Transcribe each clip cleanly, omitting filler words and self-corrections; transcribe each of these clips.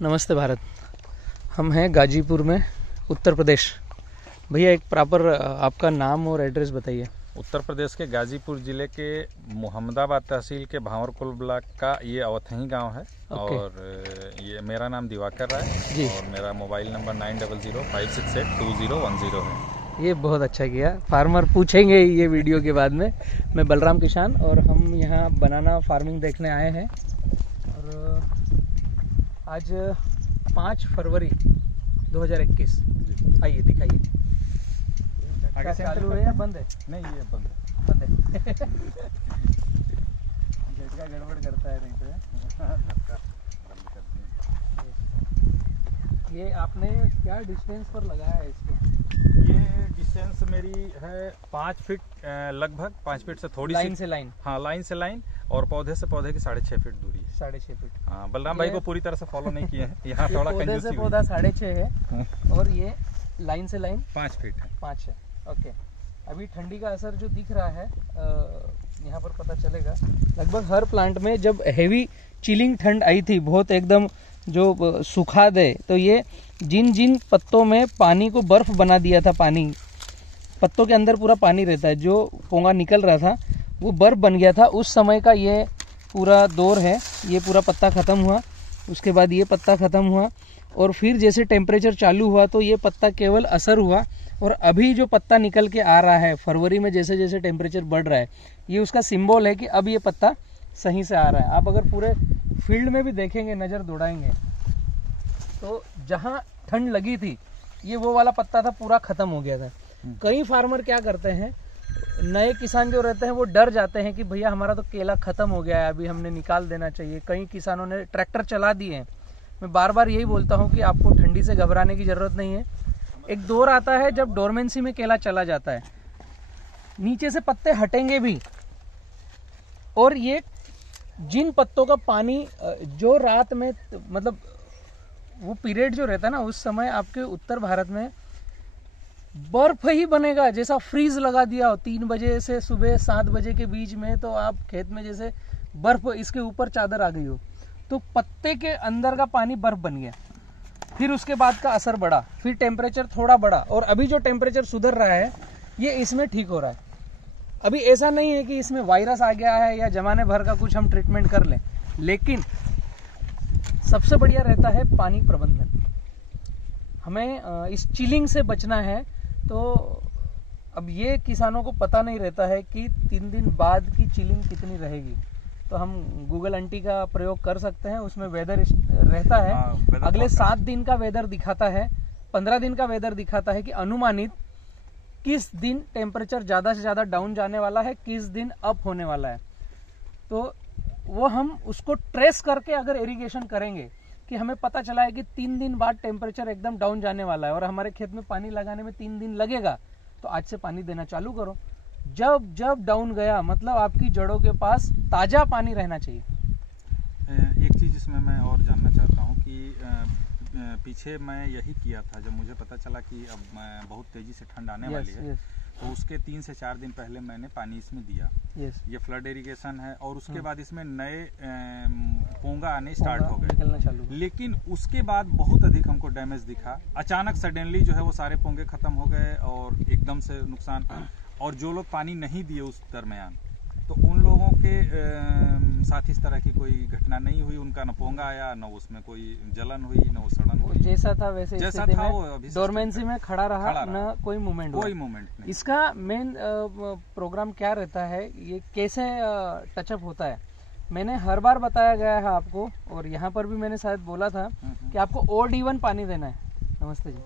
नमस्ते भारत। हम हैं गाजीपुर में, उत्तर प्रदेश। भैया एक प्रॉपर आपका नाम और एड्रेस बताइए। उत्तर प्रदेश के गाजीपुर जिले के मोहम्मदाबाद तहसील के भांवरकुल ब्लॉक का ये अवथही गांव है। और ये मेरा नाम दिवाकर राय जी। और मेरा मोबाइल नंबर 9005682010 है। ये बहुत अच्छा किया। फार्मर पूछेंगे ये वीडियो के बाद में। मैं बलराम किसान और हम यहाँ बनाना फार्मिंग देखने आए हैं। और आज 5 फरवरी 2021। आइए दिखाइए। आगे से चालू है या बंद है? नहीं, ये बंद है। झटका गड़बड़ करता है नहीं तो। ये आपने क्या डिस्टेंस पर लगाया है इसको? ये डिस्टेंस मेरी है 5 फीट, लगभग 5 फीट से थोड़ी लाइन से लाइन। हाँ, लाइन से लाइन। और पौधे से पौधे की 6.5 फीट दूरी है। 6.5 फीट। हाँ, बलराम भाई को पूरी तरह से फॉलो नहीं किए हैं। यहाँ थोड़ा पौधे से पौधा 6.5 है और ये लाइन से लाइन 5 फीट है। 5 है। ओके। अभी ठंडी का असर जो दिख रहा है यहाँ पर पता चलेगा। लगभग हर प्लांट में जब हेवी चिलिंग ठंड आई थी, बहुत एकदम जो सुखा दे, तो ये जिन जिन पत्तों में पानी को बर्फ बना दिया था, पानी पत्तों के अंदर पूरा पानी रहता है, जो पोंगा निकल रहा था वो बर्फ बन गया था। उस समय का ये पूरा दौर है। ये पूरा पत्ता ख़त्म हुआ, उसके बाद ये पत्ता ख़त्म हुआ और फिर जैसे टेम्परेचर चालू हुआ तो ये पत्ता केवल असर हुआ। और अभी जो पत्ता निकल के आ रहा है फरवरी में, जैसे जैसे टेम्परेचर बढ़ रहा है, ये उसका सिंबल है कि अब ये पत्ता सही से आ रहा है। आप अगर पूरे फील्ड में भी देखेंगे, नज़र दौड़ाएंगे, तो जहाँ ठंड लगी थी ये वो वाला पत्ता था, पूरा ख़त्म हो गया था। कई फार्मर क्या करते हैं, नए किसान जो रहते हैं वो डर जाते हैं कि भैया हमारा तो केला ख़त्म हो गया है, अभी हमने निकाल देना चाहिए। कई किसानों ने ट्रैक्टर चला दिए हैं। मैं बार बार यही बोलता हूँ कि आपको ठंडी से घबराने की ज़रूरत नहीं है। एक दौर आता है जब डोरमेंसी में केला चला जाता है, नीचे से पत्ते हटेंगे भी। और ये जिन पत्तों का पानी जो रात में, मतलब वो पीरियड जो रहता है ना, उस समय आपके उत्तर भारत में बर्फ ही बनेगा, जैसा फ्रीज लगा दिया हो 3 बजे से सुबह 7 बजे के बीच में, तो आप खेत में जैसे बर्फ इसके ऊपर चादर आ गई हो, तो पत्ते के अंदर का पानी बर्फ बन गया। फिर उसके बाद का असर बढ़ा, फिर टेम्परेचर थोड़ा बढ़ा और अभी जो टेम्परेचर सुधर रहा है ये इसमें ठीक हो रहा है। अभी ऐसा नहीं है कि इसमें वायरस आ गया है या जमाने भर का कुछ हम ट्रीटमेंट कर लें, लेकिन सबसे बढ़िया रहता है पानी प्रबंधन। हमें इस चिलिंग से बचना है। तो अब ये किसानों को पता नहीं रहता है कि 3 दिन बाद की चिलिंग कितनी रहेगी। तो हम गूगल आंटी का प्रयोग कर सकते हैं, उसमें वेदर रहता है। अगले 7 दिन का वेदर दिखाता है, 15 दिन का वेदर दिखाता है कि अनुमानित किस दिन टेम्परेचर ज़्यादा से ज़्यादा डाउन जाने वाला है, किस दिन अप होने वाला है। तो वो हम उसको ट्रेस करके अगर इरिगेशन करेंगे कि हमें पता चला है कि 3 दिन बाद टेम्परेचर एकदम डाउन जाने वाला है और हमारे खेत में पानी लगाने में 3 दिन लगेगा, तो आज से पानी देना चालू करो। जब जब डाउन गया, मतलब आपकी जड़ों के पास ताज़ा पानी रहना चाहिए। एक चीज़ इसमें मैं और जानना चाहता हूँ कि पीछे मैं यही किया था, जब मुझे पता चला कि अब बहुत तेज़ी से ठंड आने वाली है, तो उसके 3 से 4 दिन पहले मैंने पानी इसमें दिया। ये फ्लड इरिगेशन है और उसके बाद इसमें नए पोंगा आने स्टार्ट हो गए, लेकिन उसके बाद बहुत अधिक हमको डैमेज दिखा। अचानक सडनली जो है वो सारे पोंगे खत्म हो गए और एकदम से नुकसान। और जो लोग पानी नहीं दिए उस दरमियान, तो उन लोगों के साथ इस तरह की कोई घटना नहीं हुई। उनका न पोंगा आया, न उसमें कोई जलन हुई, न वो सड़न हुई। जैसा था वैसे जैसा था वो अभी डोरमेंसी में खड़ा रहा, न कोई मूवमेंट नहीं। इसका मेन प्रोग्राम क्या रहता है, ये कैसे टचअप होता है, मैंने हर बार बताया गया है आपको, और यहाँ पर भी मैंने शायद बोला था कि आपको OD1 पानी देना है। नमस्ते जी।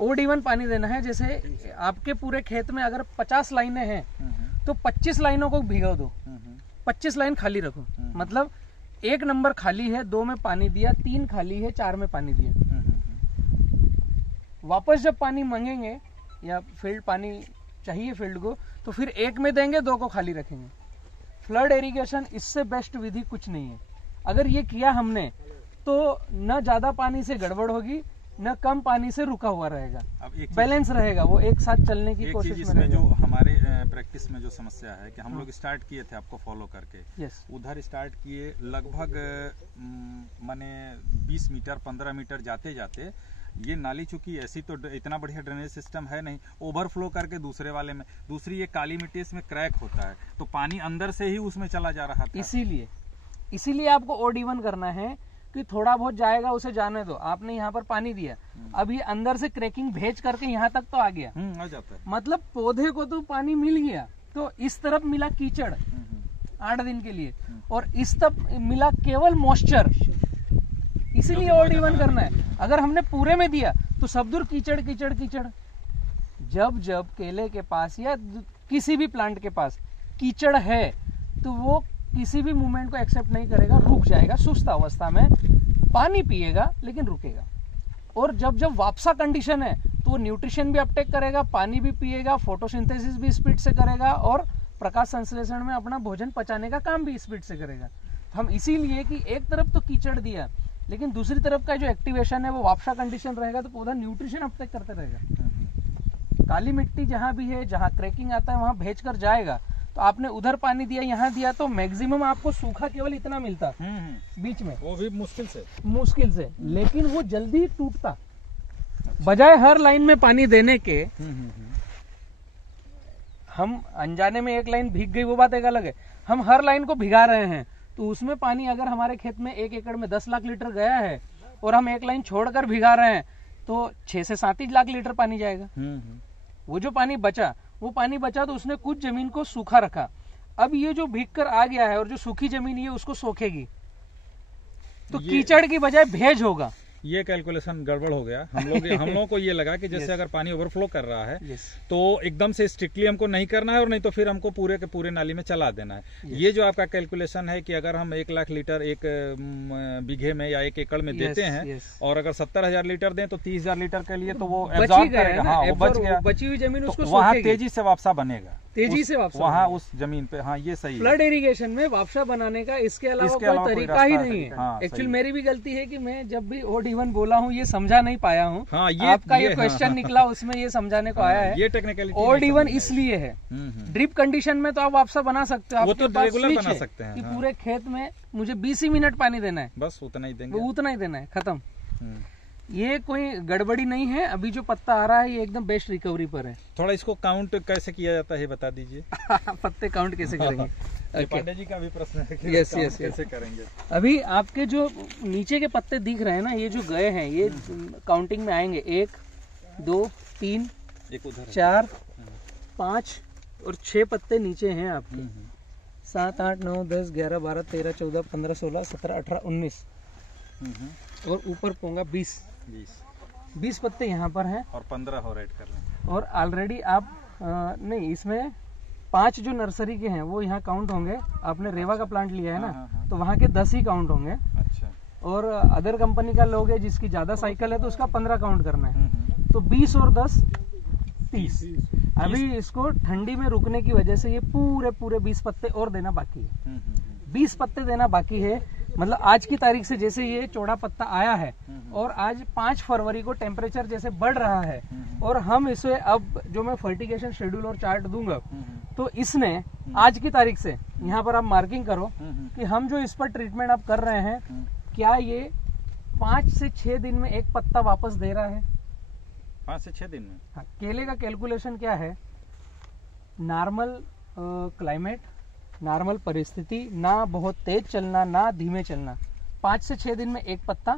OD1 पानी देना है। जैसे आपके पूरे खेत में अगर 50 लाइनें हैं तो 25 लाइनों को भिगो दो, 25 लाइन खाली रखो। मतलब 1 नंबर खाली है, 2 में पानी दिया, 3 खाली है, 4 में पानी दिया। वापस जब पानी मांगेंगे या फील्ड पानी चाहिए फील्ड को, तो फिर 1 में देंगे, 2 को खाली रखेंगे। फ्लड इरिगेशन इससे बेस्ट विधि कुछ नहीं है। अगर ये किया हमने तो न ज्यादा पानी से गड़बड़ होगी, न कम पानी से रुका हुआ रहेगा, बैलेंस रहेगा, वो एक साथ चलने की कोशिश में जो हमारे प्रैक्टिस में जो समस्या है कि हम लोग स्टार्ट किए थे आपको फॉलो करके, उधर स्टार्ट किए लगभग माने 20 मीटर 15 मीटर जाते जाते ये नाली चूंकि ऐसी तो इतना बढ़िया ड्रेनेज सिस्टम है नहीं, ओवरफ्लो करके दूसरे वाले में, दूसरी ये काली मिट्टी इसमें क्रैक होता है तो पानी अंदर से ही उसमें चला जा रहा था। इसीलिए आपको OD1 करना है कि थोड़ा बहुत जाएगा उसे जाने दो। आपने यहाँ पर पानी दिया, अब ये अंदर से क्रैकिंग भेज करके यहाँ तक तो आ गया, आ जाता है। मतलब पौधे को तो पानी मिल गया, तो इस तरफ मिला कीचड़ 8 दिन के लिए, और इस तरफ मिला केवल मॉइस्चर, इसीलिए OD1 करना है। अगर हमने पूरे में दिया तो सब दूर कीचड़ कीचड़ कीचड़। जब जब केले के पास या किसी भी प्लांट के पास कीचड़ है तो वो किसी भी मूवमेंट को एक्सेप्ट नहीं करेगा, रुक जाएगा, सुस्त अवस्था में पानी पिएगा लेकिन रुकेगा। और जब जब वापसा कंडीशन है तो वो न्यूट्रिशन भी अपटेक करेगा, पानी भी पिएगा, फोटोसिंथेसिस भी स्पीड से करेगा और प्रकाश संश्लेषण में अपना भोजन पचाने का काम भी स्पीड से करेगा। हम इसीलिए कि एक तरफ तो कीचड़ दिया लेकिन दूसरी तरफ का जो एक्टिवेशन है वो वापसा कंडीशन रहेगा तो पौधा न्यूट्रिशन अपटेक करते रहेगा। काली मिट्टी जहां भी है, जहां क्रैकिंग आता है वहां भेज कर जाएगा। तो आपने उधर पानी दिया, यहाँ दिया, तो मैक्सिमम आपको सूखा केवल इतना मिलता बीच में, वो भी मुश्किल से, लेकिन वो जल्दी टूटता। बजाय हर लाइन में पानी देने के हम अनजाने में एक लाइन भीग गई वो बात एक अलग है, हम हर लाइन को भिगा रहे हैं तो उसमें पानी अगर हमारे खेत में 1 एकड़ में 10 लाख लीटर गया है और हम एक लाइन छोड़कर भिगा रहे हैं तो 6 से 7 लाख लीटर पानी जाएगा। वो जो पानी बचा तो उसने कुछ जमीन को सूखा रखा। अब ये जो भीग कर आ गया है और जो सूखी जमीन ये उसको सोखेगी तो कीचड़ की बजाय भेज होगा। ये कैलकुलेशन गड़बड़ हो गया। हम लोगों को ये लगा कि जैसे अगर पानी ओवरफ्लो कर रहा है तो एकदम से स्ट्रिक्टली हमको नहीं करना है और नहीं तो फिर हमको पूरे के पूरे नाली में चला देना है। ये जो आपका कैलकुलेशन है कि अगर हम 1 लाख लीटर एक बीघे में या 1 एकड़ में देते हैं और अगर 70,000 लीटर दें तो 30,000 लीटर के लिए तो वो एब्जॉर्ब करेगा। हाँ, वो बच गया, बची हुई जमीन उसको वहाँ तेजी से वापसा बनेगा, तेजी से वापसा वहाँ उस जमीन पे। हाँ, ये सही है। फ्लड इरिगेशन में वापसा बनाने का इसके अलावा कोई तरीका ही नहीं है। एक्चुअली मेरी भी गलती है कि मैं जब भी OD1 बोला हूँ ये समझा नहीं पाया हूँ। हाँ, आपका ये क्वेश्चन निकला उसमें ये समझाने को आया है। ये टेक्निकलिटी OD1 इसलिए है। ड्रिप कंडीशन में तो आप वापसा बना सकते हो, वो तो रेगुलर बना सकते हैं कि पूरे खेत में मुझे 20 ही मिनट पानी देना है, बस उतना ही देंगे, वो उतना ही देना है, खत्म। ये कोई गड़बड़ी नहीं है। अभी जो पत्ता आ रहा है ये एकदम बेस्ट रिकवरी पर है। थोड़ा इसको काउंट कैसे किया जाता है बता दीजिए। पत्ते काउंट कैसे करेंगे? पांडे जी का भी प्रश्न है कि यस कैसे करेंगे। अभी आपके जो नीचे के पत्ते दिख रहे हैं ना, ये जो गए हैं ये काउंटिंग में आएंगे। 1 2 3 4 5 और 6 पत्ते नीचे हैं आपके। 7 8 9 10 11 12 13 14 15 16 17 18 19 और ऊपर पोंगा 20 पत्ते यहाँ पर हैं और 15 हो रेड कर लें। और ऑलरेडी आप नहीं, इसमें 5 जो नर्सरी के हैं वो यहाँ काउंट होंगे। आपने रेवा का प्लांट लिया है ना, तो वहाँ के 10 ही काउंट होंगे। अच्छा। और अदर कंपनी का लोग है जिसकी ज्यादा साइकिल है तो उसका 15 काउंट करना है। तो 20 और 10 30। अभी इसको ठंडी में रुकने की वजह से ये पूरे 20 पत्ते और देना बाकी है। 20 पत्ते देना बाकी है। मतलब आज की तारीख से जैसे ये चौड़ा पत्ता आया है और आज 5 फरवरी को टेम्परेचर जैसे बढ़ रहा है और हम इसे अब जो मैं फर्टिगेशन शेड्यूल और चार्ट दूंगा तो इसने आज की तारीख से यहाँ पर आप मार्किंग करो कि हम जो इस पर ट्रीटमेंट आप कर रहे हैं क्या ये 5 से 6 दिन में एक पत्ता वापस दे रहा है। 5 से 6 दिन में। हाँ, केले का कैलकुलेशन क्या है, नॉर्मल क्लाइमेट, नॉर्मल परिस्थिति, ना बहुत तेज चलना ना धीमे चलना, 5 से 6 दिन में एक पत्ता।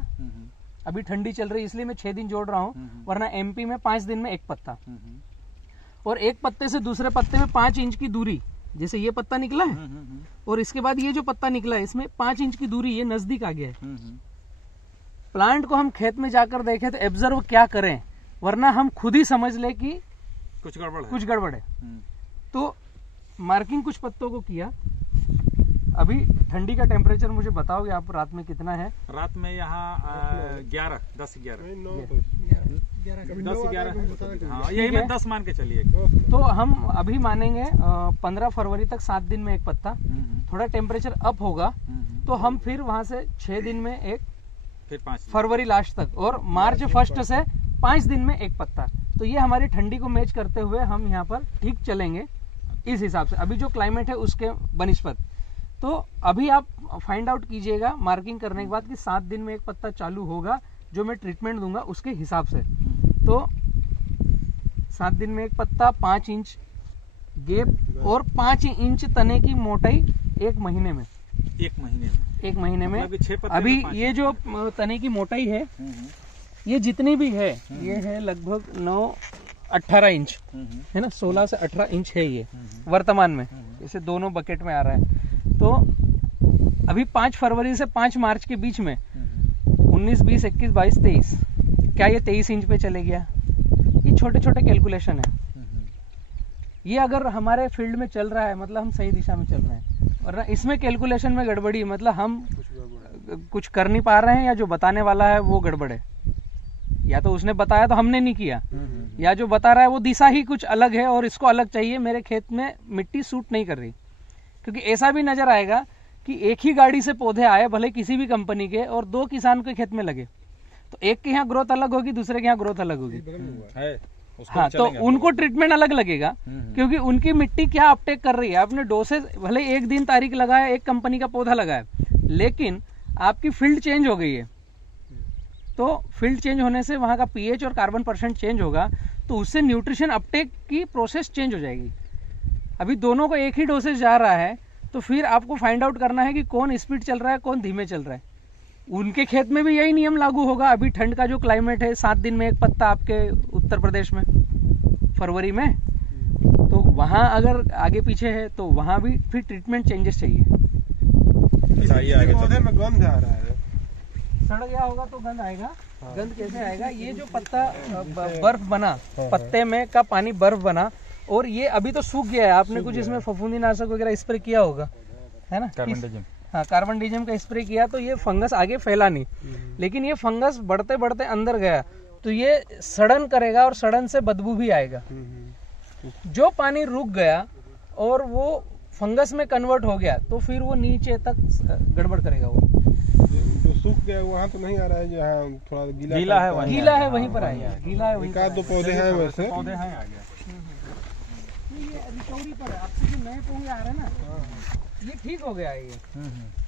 अभी ठंडी चल रही है इसलिए मैं 6 दिन जोड़ रहा हूँ, वरना MP में 5 दिन में एक पत्ता। और एक पत्ते से दूसरे पत्ते में 5 इंच की दूरी, जैसे ये पत्ता निकला है और इसके बाद ये जो पत्ता निकला है इसमें 5 इंच की दूरी, ये नजदीक आ गया है। प्लांट को हम खेत में जाकर देखें तो ऑब्जर्व क्या करें, वरना हम खुद ही समझ ले कि कुछ गड़बड़ है। तो मार्किंग कुछ पत्तों को किया। अभी ठंडी का टेम्परेचर मुझे बताओगे आप रात में कितना है? रात में यहाँ 10 11 हाँ, यही में 10 मान के चलिए। तो हम अभी मानेंगे 15 फरवरी तक 7 दिन में एक पत्ता। थोड़ा टेम्परेचर अप होगा तो हम फिर वहां से 6 दिन में एक, फिर 5 फरवरी लास्ट तक, और मार्च 1 से 5 दिन में एक पत्ता। तो ये हमारी ठंडी को मैच करते हुए हम यहाँ पर ठीक चलेंगे। इस हिसाब से अभी जो क्लाइमेट है उसके बनिस्पत। तो अभी आप फाइंड आउट कीजिएगा मार्किंग करने के बाद कि 7 दिन में एक पत्ता चालू होगा जो मैं ट्रीटमेंट दूंगा उसके हिसाब से। तो 7 दिन में एक पत्ता, 5 इंच गैप और 5 इंच तने की मोटाई एक महीने में। एक महीने में अभी ये जो तने की मोटाई है ये जितनी भी है ये है लगभग 9-18 इंच है ना, 16 से 18 इंच है ये वर्तमान में, इसे दोनों बकेट में आ रहा है। तो अभी 5 फरवरी से 5 मार्च के बीच में 19, 20, 21, 22, 23 क्या ये 23 इंच पे चले गया? ये छोटे छोटे कैलकुलेशन है। ये अगर हमारे फील्ड में चल रहा है मतलब हम सही दिशा में चल रहे हैं, और इसमें कैलकुलेशन में गड़बड़ी मतलब हम कुछ कर नहीं पा रहे हैं, या जो बताने वाला है वो गड़बड़ है, या तो उसने बताया तो हमने नहीं किया, या जो बता रहा है वो दिशा ही कुछ अलग है और इसको अलग चाहिए। मेरे खेत में मिट्टी सूट नहीं कर रही, क्योंकि ऐसा भी नजर आएगा कि एक ही गाड़ी से पौधे आए भले किसी भी कंपनी के और 2 किसान के खेत में लगे, तो एक के यहाँ ग्रोथ अलग होगी, दूसरे के यहाँ ग्रोथ अलग होगी। हाँ, तो उनको ट्रीटमेंट अलग लगेगा क्योंकि उनकी मिट्टी क्या अपटेक कर रही है। आपने डोसेज भले एक दिन तारीख लगाया, एक कंपनी का पौधा लगाया, लेकिन आपकी फील्ड चेंज हो गई है। तो फील्ड चेंज होने से वहां का पीएच और कार्बन परसेंट चेंज होगा, तो उससे न्यूट्रिशन अपटेक की प्रोसेस चेंज हो जाएगी। अभी दोनों को एक ही डोसेज जा रहा है, तो फिर आपको फाइंड आउट करना है कि कौन स्पीड चल रहा है, कौन धीमे चल रहा है। उनके खेत में भी यही नियम लागू होगा। अभी ठंड का जो क्लाइमेट है, 7 दिन में एक पत्ता आपके उत्तर प्रदेश में फरवरी में, तो वहां अगर आगे पीछे है तो वहां भी फिर ट्रीटमेंट चेंजेस चाहिए। पौधे में गंध आ रहा है, सड़ गया होगा तो गंध आएगा। गंध कैसे आएगा? ये जो पत्ता बर्फ बना, पत्ते में का पानी बर्फ बना, और ये अभी तो सूख गया है। आपने कुछ इसमें फफूंदीनाशक वगैरह स्प्रे किया होगा, है ना? हाँ, कार्बन डिजिम का स्प्रे किया, तो ये फंगस आगे फैला नहीं, लेकिन ये फंगस बढ़ते बढ़ते अंदर गया तो ये सड़न करेगा और सड़न से बदबू भी आएगा। जो पानी रुक गया और वो फंगस में कन्वर्ट हो गया तो फिर वो नीचे तक गड़बड़ करेगा। वो जो सूख गया वहाँ तो नहीं आ रहा है, जहाँ थोड़ा गीला है गीला है वहीं पर आएगा। गीला है वहीं पर, 1-2 पौधे हैं वैसे, पौधे हैं आ गया। ये रिकवरी पर है। आपसे जो नए पौधे आ रहे हैं ना, ये ठीक हो गया है।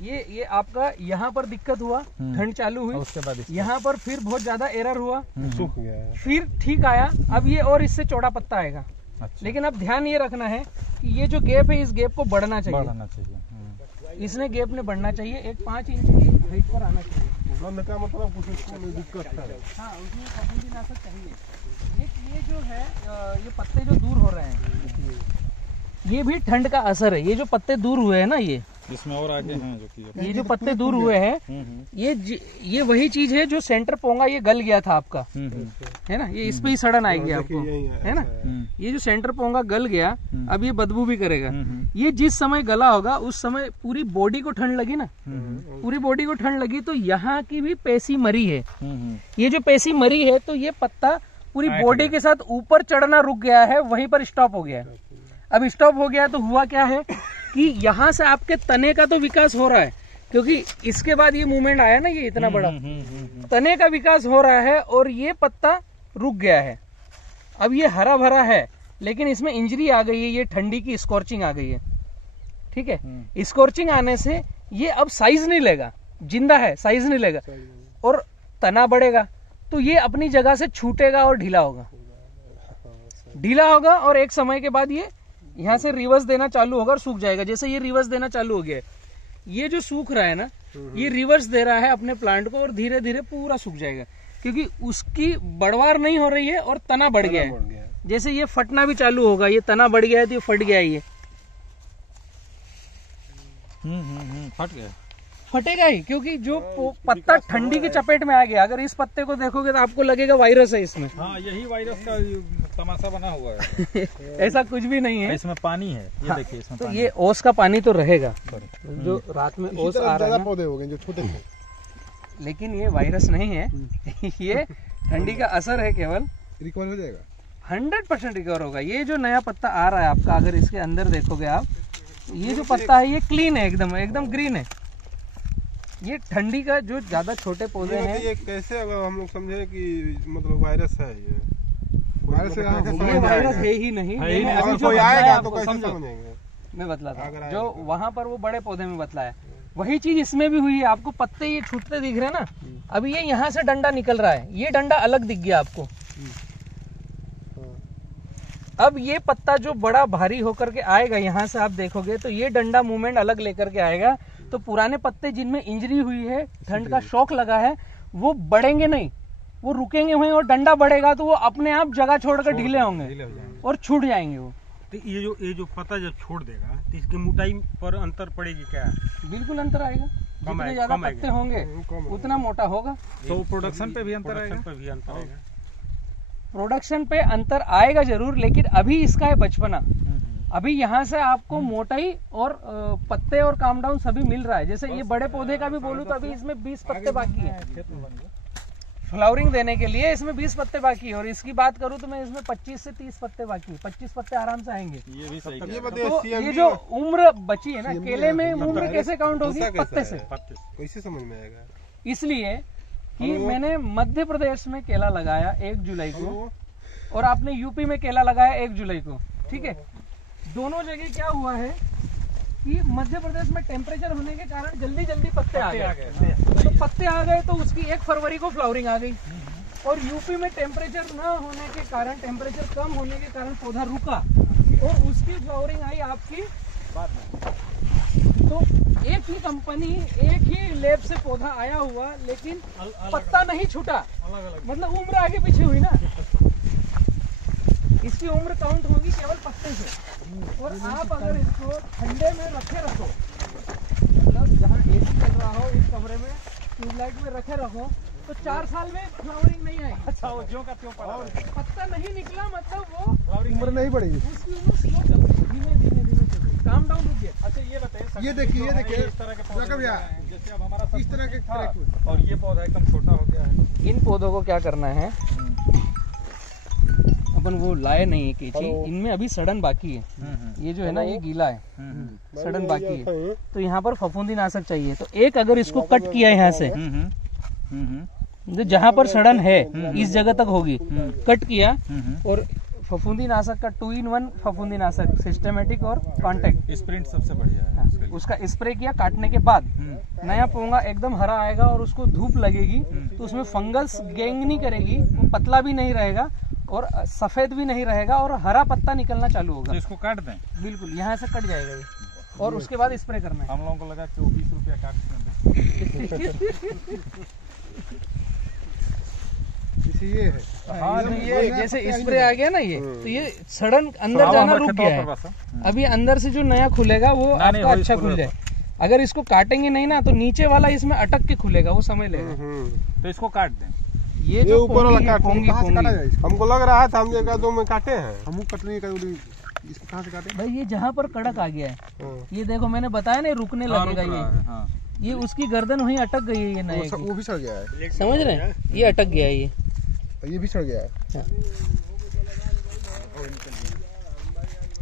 ये आपका यहाँ पर दिक्कत हुआ, ठंड चालू हुई, उसके बाद यहाँ पर फिर बहुत ज्यादा एरर हुआ, सूख गया है, फिर ठीक आया। अब ये और इससे चौड़ा पत्ता आएगा। अच्छा। लेकिन अब ध्यान ये रखना है कि ये जो गैप है, इस गैप को बढ़ना चाहिए। इसने गैप ने बढ़ना चाहिए, एक 5 इंच की हाइट पर आना चाहिए। गंध का मतलब कुछ उसमें दिक्कत है। हाँ, उसमें फफूंदीनाशक चाहिए। ये जो है, ये पत्ते जो दूर हो रहे हैं, ये भी ठंड का असर है। ये जो पत्ते दूर हुए हैं ना, ये इसमें और आगे हैं जो कि ये जो पत्ते दूर हुए हैं, ये वही चीज है जो सेंटर पोंगा ये गल गया था आपका, है ना? ये इस पे ही सड़न आएगी आपको, है ना? ये जो सेंटर पोंगा गल गया, अब ये बदबू भी करेगा। ये जिस समय गला होगा उस समय पूरी बॉडी को ठंड लगी ना, पूरी बॉडी को ठंड लगी, तो यहाँ की भी पेशी मरी है। ये जो पेशी मरी है, तो ये पत्ता पूरी बॉडी के साथ ऊपर चढ़ना रुक गया है, वहीं पर स्टॉप हो गया है। अब स्टॉप हो गया तो हुआ क्या है कि यहाँ से आपके तने का तो विकास हो रहा है, क्योंकि इसके बाद ये मूवमेंट आया ना, ये इतना बड़ा तने का विकास हो रहा है, और ये पत्ता रुक गया है। अब ये हरा भरा है, लेकिन इसमें इंजरी आ गई है, ये ठंडी की स्कॉर्चिंग आ गई है। ठीक है, स्कॉर्चिंग आने से ये अब साइज नहीं लेगा, जिंदा है साइज नहीं लेगा, और तना बढ़ेगा तो ये अपनी जगह से छूटेगा और ढीला होगा, और एक समय के बाद ये यहाँ से रिवर्स देना चालू होगा और सूख जाएगा। जैसे ये रिवर्स देना चालू हो गया है, ये जो सूख रहा है ना, ये रिवर्स दे रहा है अपने प्लांट को, और धीरे धीरे पूरा सूख जाएगा, क्योंकि उसकी बढ़वार नहीं हो रही है और तना बढ़ गया है। जैसे ये फटना भी चालू होगा, ये तना बढ़ गया है तो ये फट गया है, ये फट गया, फटेगा ही, क्योंकि जो पत्ता ठंडी की चपेट में आ गया। अगर इस पत्ते को देखोगे तो आपको लगेगा वायरस है इसमें। हाँ, यही वायरस का तमाशा बना हुआ है। ऐसा कुछ भी नहीं है, इसमें पानी है, ये हाँ, देखिए इसमें तो पानी ये ओस का पानी तो रहेगा, जो रात में ओस आ रहा है, पौधे हो गए जो छोटे थे, लेकिन ये वायरस नहीं है। ये ठंडी का असर है केवल। रिकवर हो जाएगा, 100% रिकवर होगा। ये जो नया पत्ता आ रहा है आपका, अगर इसके अंदर देखोगे आप, ये जो पत्ता है ये क्लीन है, एकदम ग्रीन है। ये ठंडी का जो ज्यादा छोटे पौधे हैं, ये कैसे अगर हम लोग समझे कि मतलब वायरस है, ये ये वायरस है ही नहीं। अभी जो आएगा तो कैसे समझेंगे? मैं बतलाता जो वहाँ पर वो बड़े पौधे में बतलाया, वही चीज इसमें भी हुई है। आपको पत्ते ये छूटते दिख रहे हैं ना, अभी ये यहाँ से डंडा निकल रहा है, ये डंडा अलग दिख गया आपको। अब ये पत्ता जो बड़ा भारी होकर के आएगा, यहाँ से आप देखोगे तो ये डंडा मूवमेंट अलग लेकर के आएगा, तो पुराने पत्ते जिनमें इंजरी हुई है, ठंड का शॉक लगा है, वो बढ़ेंगे नहीं, वो रुकेंगे वहीं, और डंडा बढ़ेगा तो वो अपने आप जगह छोड़कर ढीले होंगे और छूट जाएंगे वो। तो ये जो पत्ता जब छोड़ देगा तो इसकी मोटाई पर अंतर पड़ेगी क्या? बिल्कुल अंतर आएगा, जितने ज्यादा पत्ते होंगे उतना मोटा होगा। तो प्रोडक्शन पे भी अंतर आएगा? प्रोडक्शन पे अंतर आएगा जरूर, लेकिन अभी इसका है बचपना। अभी यहाँ से आपको मोटाई और पत्ते और काम डाउन सभी मिल रहा है। जैसे ये बड़े पौधे का भी बोलूं तो अभी इसमें 20 पत्ते बाकी है फ्लावरिंग देने के लिए, इसमें 20 पत्ते बाकी है। और इसकी बात करूं तो मैं इसमें 25 से 30 पत्ते बाकी है, 25 पत्ते आराम से आएंगे। ये भी सही तो ये जो उम्र बची है ना, केले में उम्र कैसे काउंट होगी? पत्ते से। कैसे समझ में आएगा? इसलिए कि मैंने मध्य प्रदेश में केला लगाया 1 जुलाई को, और आपने यूपी में केला लगाया 1 जुलाई को, ठीक है। दोनों जगह क्या हुआ है कि मध्य प्रदेश में टेम्परेचर होने के कारण जल्दी जल्दी पत्ते आ गए। तो पत्ते आ गए तो उसकी 1 फरवरी को फ्लावरिंग आ गई। और यूपी में टेम्परेचर न होने के कारण, टेम्परेचर कम होने के कारण पौधा रुका और उसकी फ्लावरिंग आई आपकी बाद में। तो एक ही कंपनी, एक ही लैब से पौधा आया हुआ, लेकिन पत्ता नहीं छूटा, मतलब उम्र आगे पीछे हुई ना। इसकी उम्र काउंट होगी केवल पत्ते से। और आप अगर इसको ठंडे में रखे रखो, मतलब जहाँ एसी चल रहा हो, इस कमरे में ट्यूबलाइट में रखे रखो, तो 4 साल में फ्लावरिंग नहीं आएगी। अच्छा, वो ज्यों का त्यों पड़ा और पत्ता नहीं निकला, मतलब वो उम्र नहीं बढ़ेगी, उसकी उम्र स्लो चल रही है, धीमे धीमे धीमे चल रही है, काम डाउन रुक गया। अच्छा ये बताइए, ये देखिए इस तरह के पौधे जैसे अब हमारा इस तरह के और ये पौधा एकदम छोटा हो गया है। इन पौधों को क्या करना है, अपन वो लाए नहीं है कीची, इनमें अभी सड़न बाकी है। ये जो है ना, ये गीला है, सड़न बाकी है, तो यहाँ पर फफूंदीनाशक चाहिए। तो एक अगर इसको कट किया यहाँ से, जहाँ पर सड़न है इस जगह तक होगी, कट किया, और फफूंदीनाशक का 2-in-1 फफूंदीनाशक, सिस्टेमेटिक और कॉन्टेक्ट स्प्रिंट सबसे बढ़िया है। उसका स्प्रे किया काटने के बाद, नया पोंगा एकदम हरा आएगा और उसको धूप लगेगी तो उसमें फंगस गैंग नहीं करेगी, वो पतला भी नहीं रहेगा और सफेद भी नहीं रहेगा, और हरा पत्ता निकलना चालू होगा। तो इसको काट दें? बिल्कुल, यहाँ से कट जाएगा ये, और उसके बाद स्प्रे करना है। हम लोगों को लगा कि वो 20 रुपया काट ये है। हाँ, ये जैसे स्प्रे आ गया ना, ये तो ये सड़न अंदर जाना रुक गया है। अभी अंदर से जो नया खुलेगा वो आपका अच्छा खुल जाए। अगर इसको काटेंगे नहीं ना, तो नीचे वाला इसमें अटक के खुलेगा, वो समझ लेगा। तो इसको काट दें। ये जो ऊपर वाला पोंगी हमको लग रहा था, हम जगह 2 में काटे हैं, हम कटने का इसको कहाँ से काटे भाई? ये जहाँ पर कड़क आ गया है, ये देखो मैंने बताया ना, रुकने लगेगा ये उसकी गर्दन वहीं अटक गई है। ये नए वो भी सड़ गया है, समझ रहे हैं? ये अटक गया है, ये भी सड़ गया है।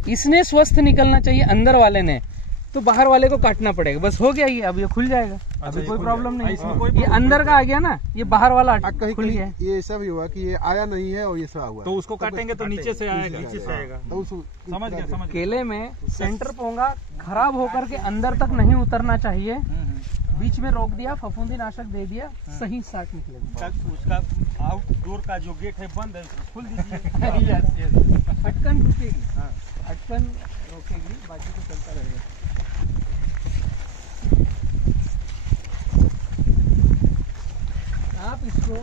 इसने स्वस्थ निकलना चाहिए अंदर वाले ने, तो बाहर वाले को काटना पड़ेगा। बस हो गया ये, अब ये खुल जाएगा, अभी कोई प्रॉब्लम नहीं। इसमें ये अंदर का आ गया ना, ये बाहर वाला खुल गया। ये सब हुआ कि ये आया नहीं है और ये सब हुआ, तो उसको काटेंगे तो नीचे से आएगा, नीचे से आएगा। समझ गया। केले में सेंटर पोंगा खराब होकर के अंदर तक नहीं उतरना चाहिए, बीच में रोक दिया, फफूंदीनाशक दे दिया, सही स्टार्ट निकलेगा। उसका आउटडोर का जो गेट है बंद है, खोल दीजिए। अटकन रुकेगी, अटकन रोकेगी, बाकी तो चलता रहेगा। आप इसको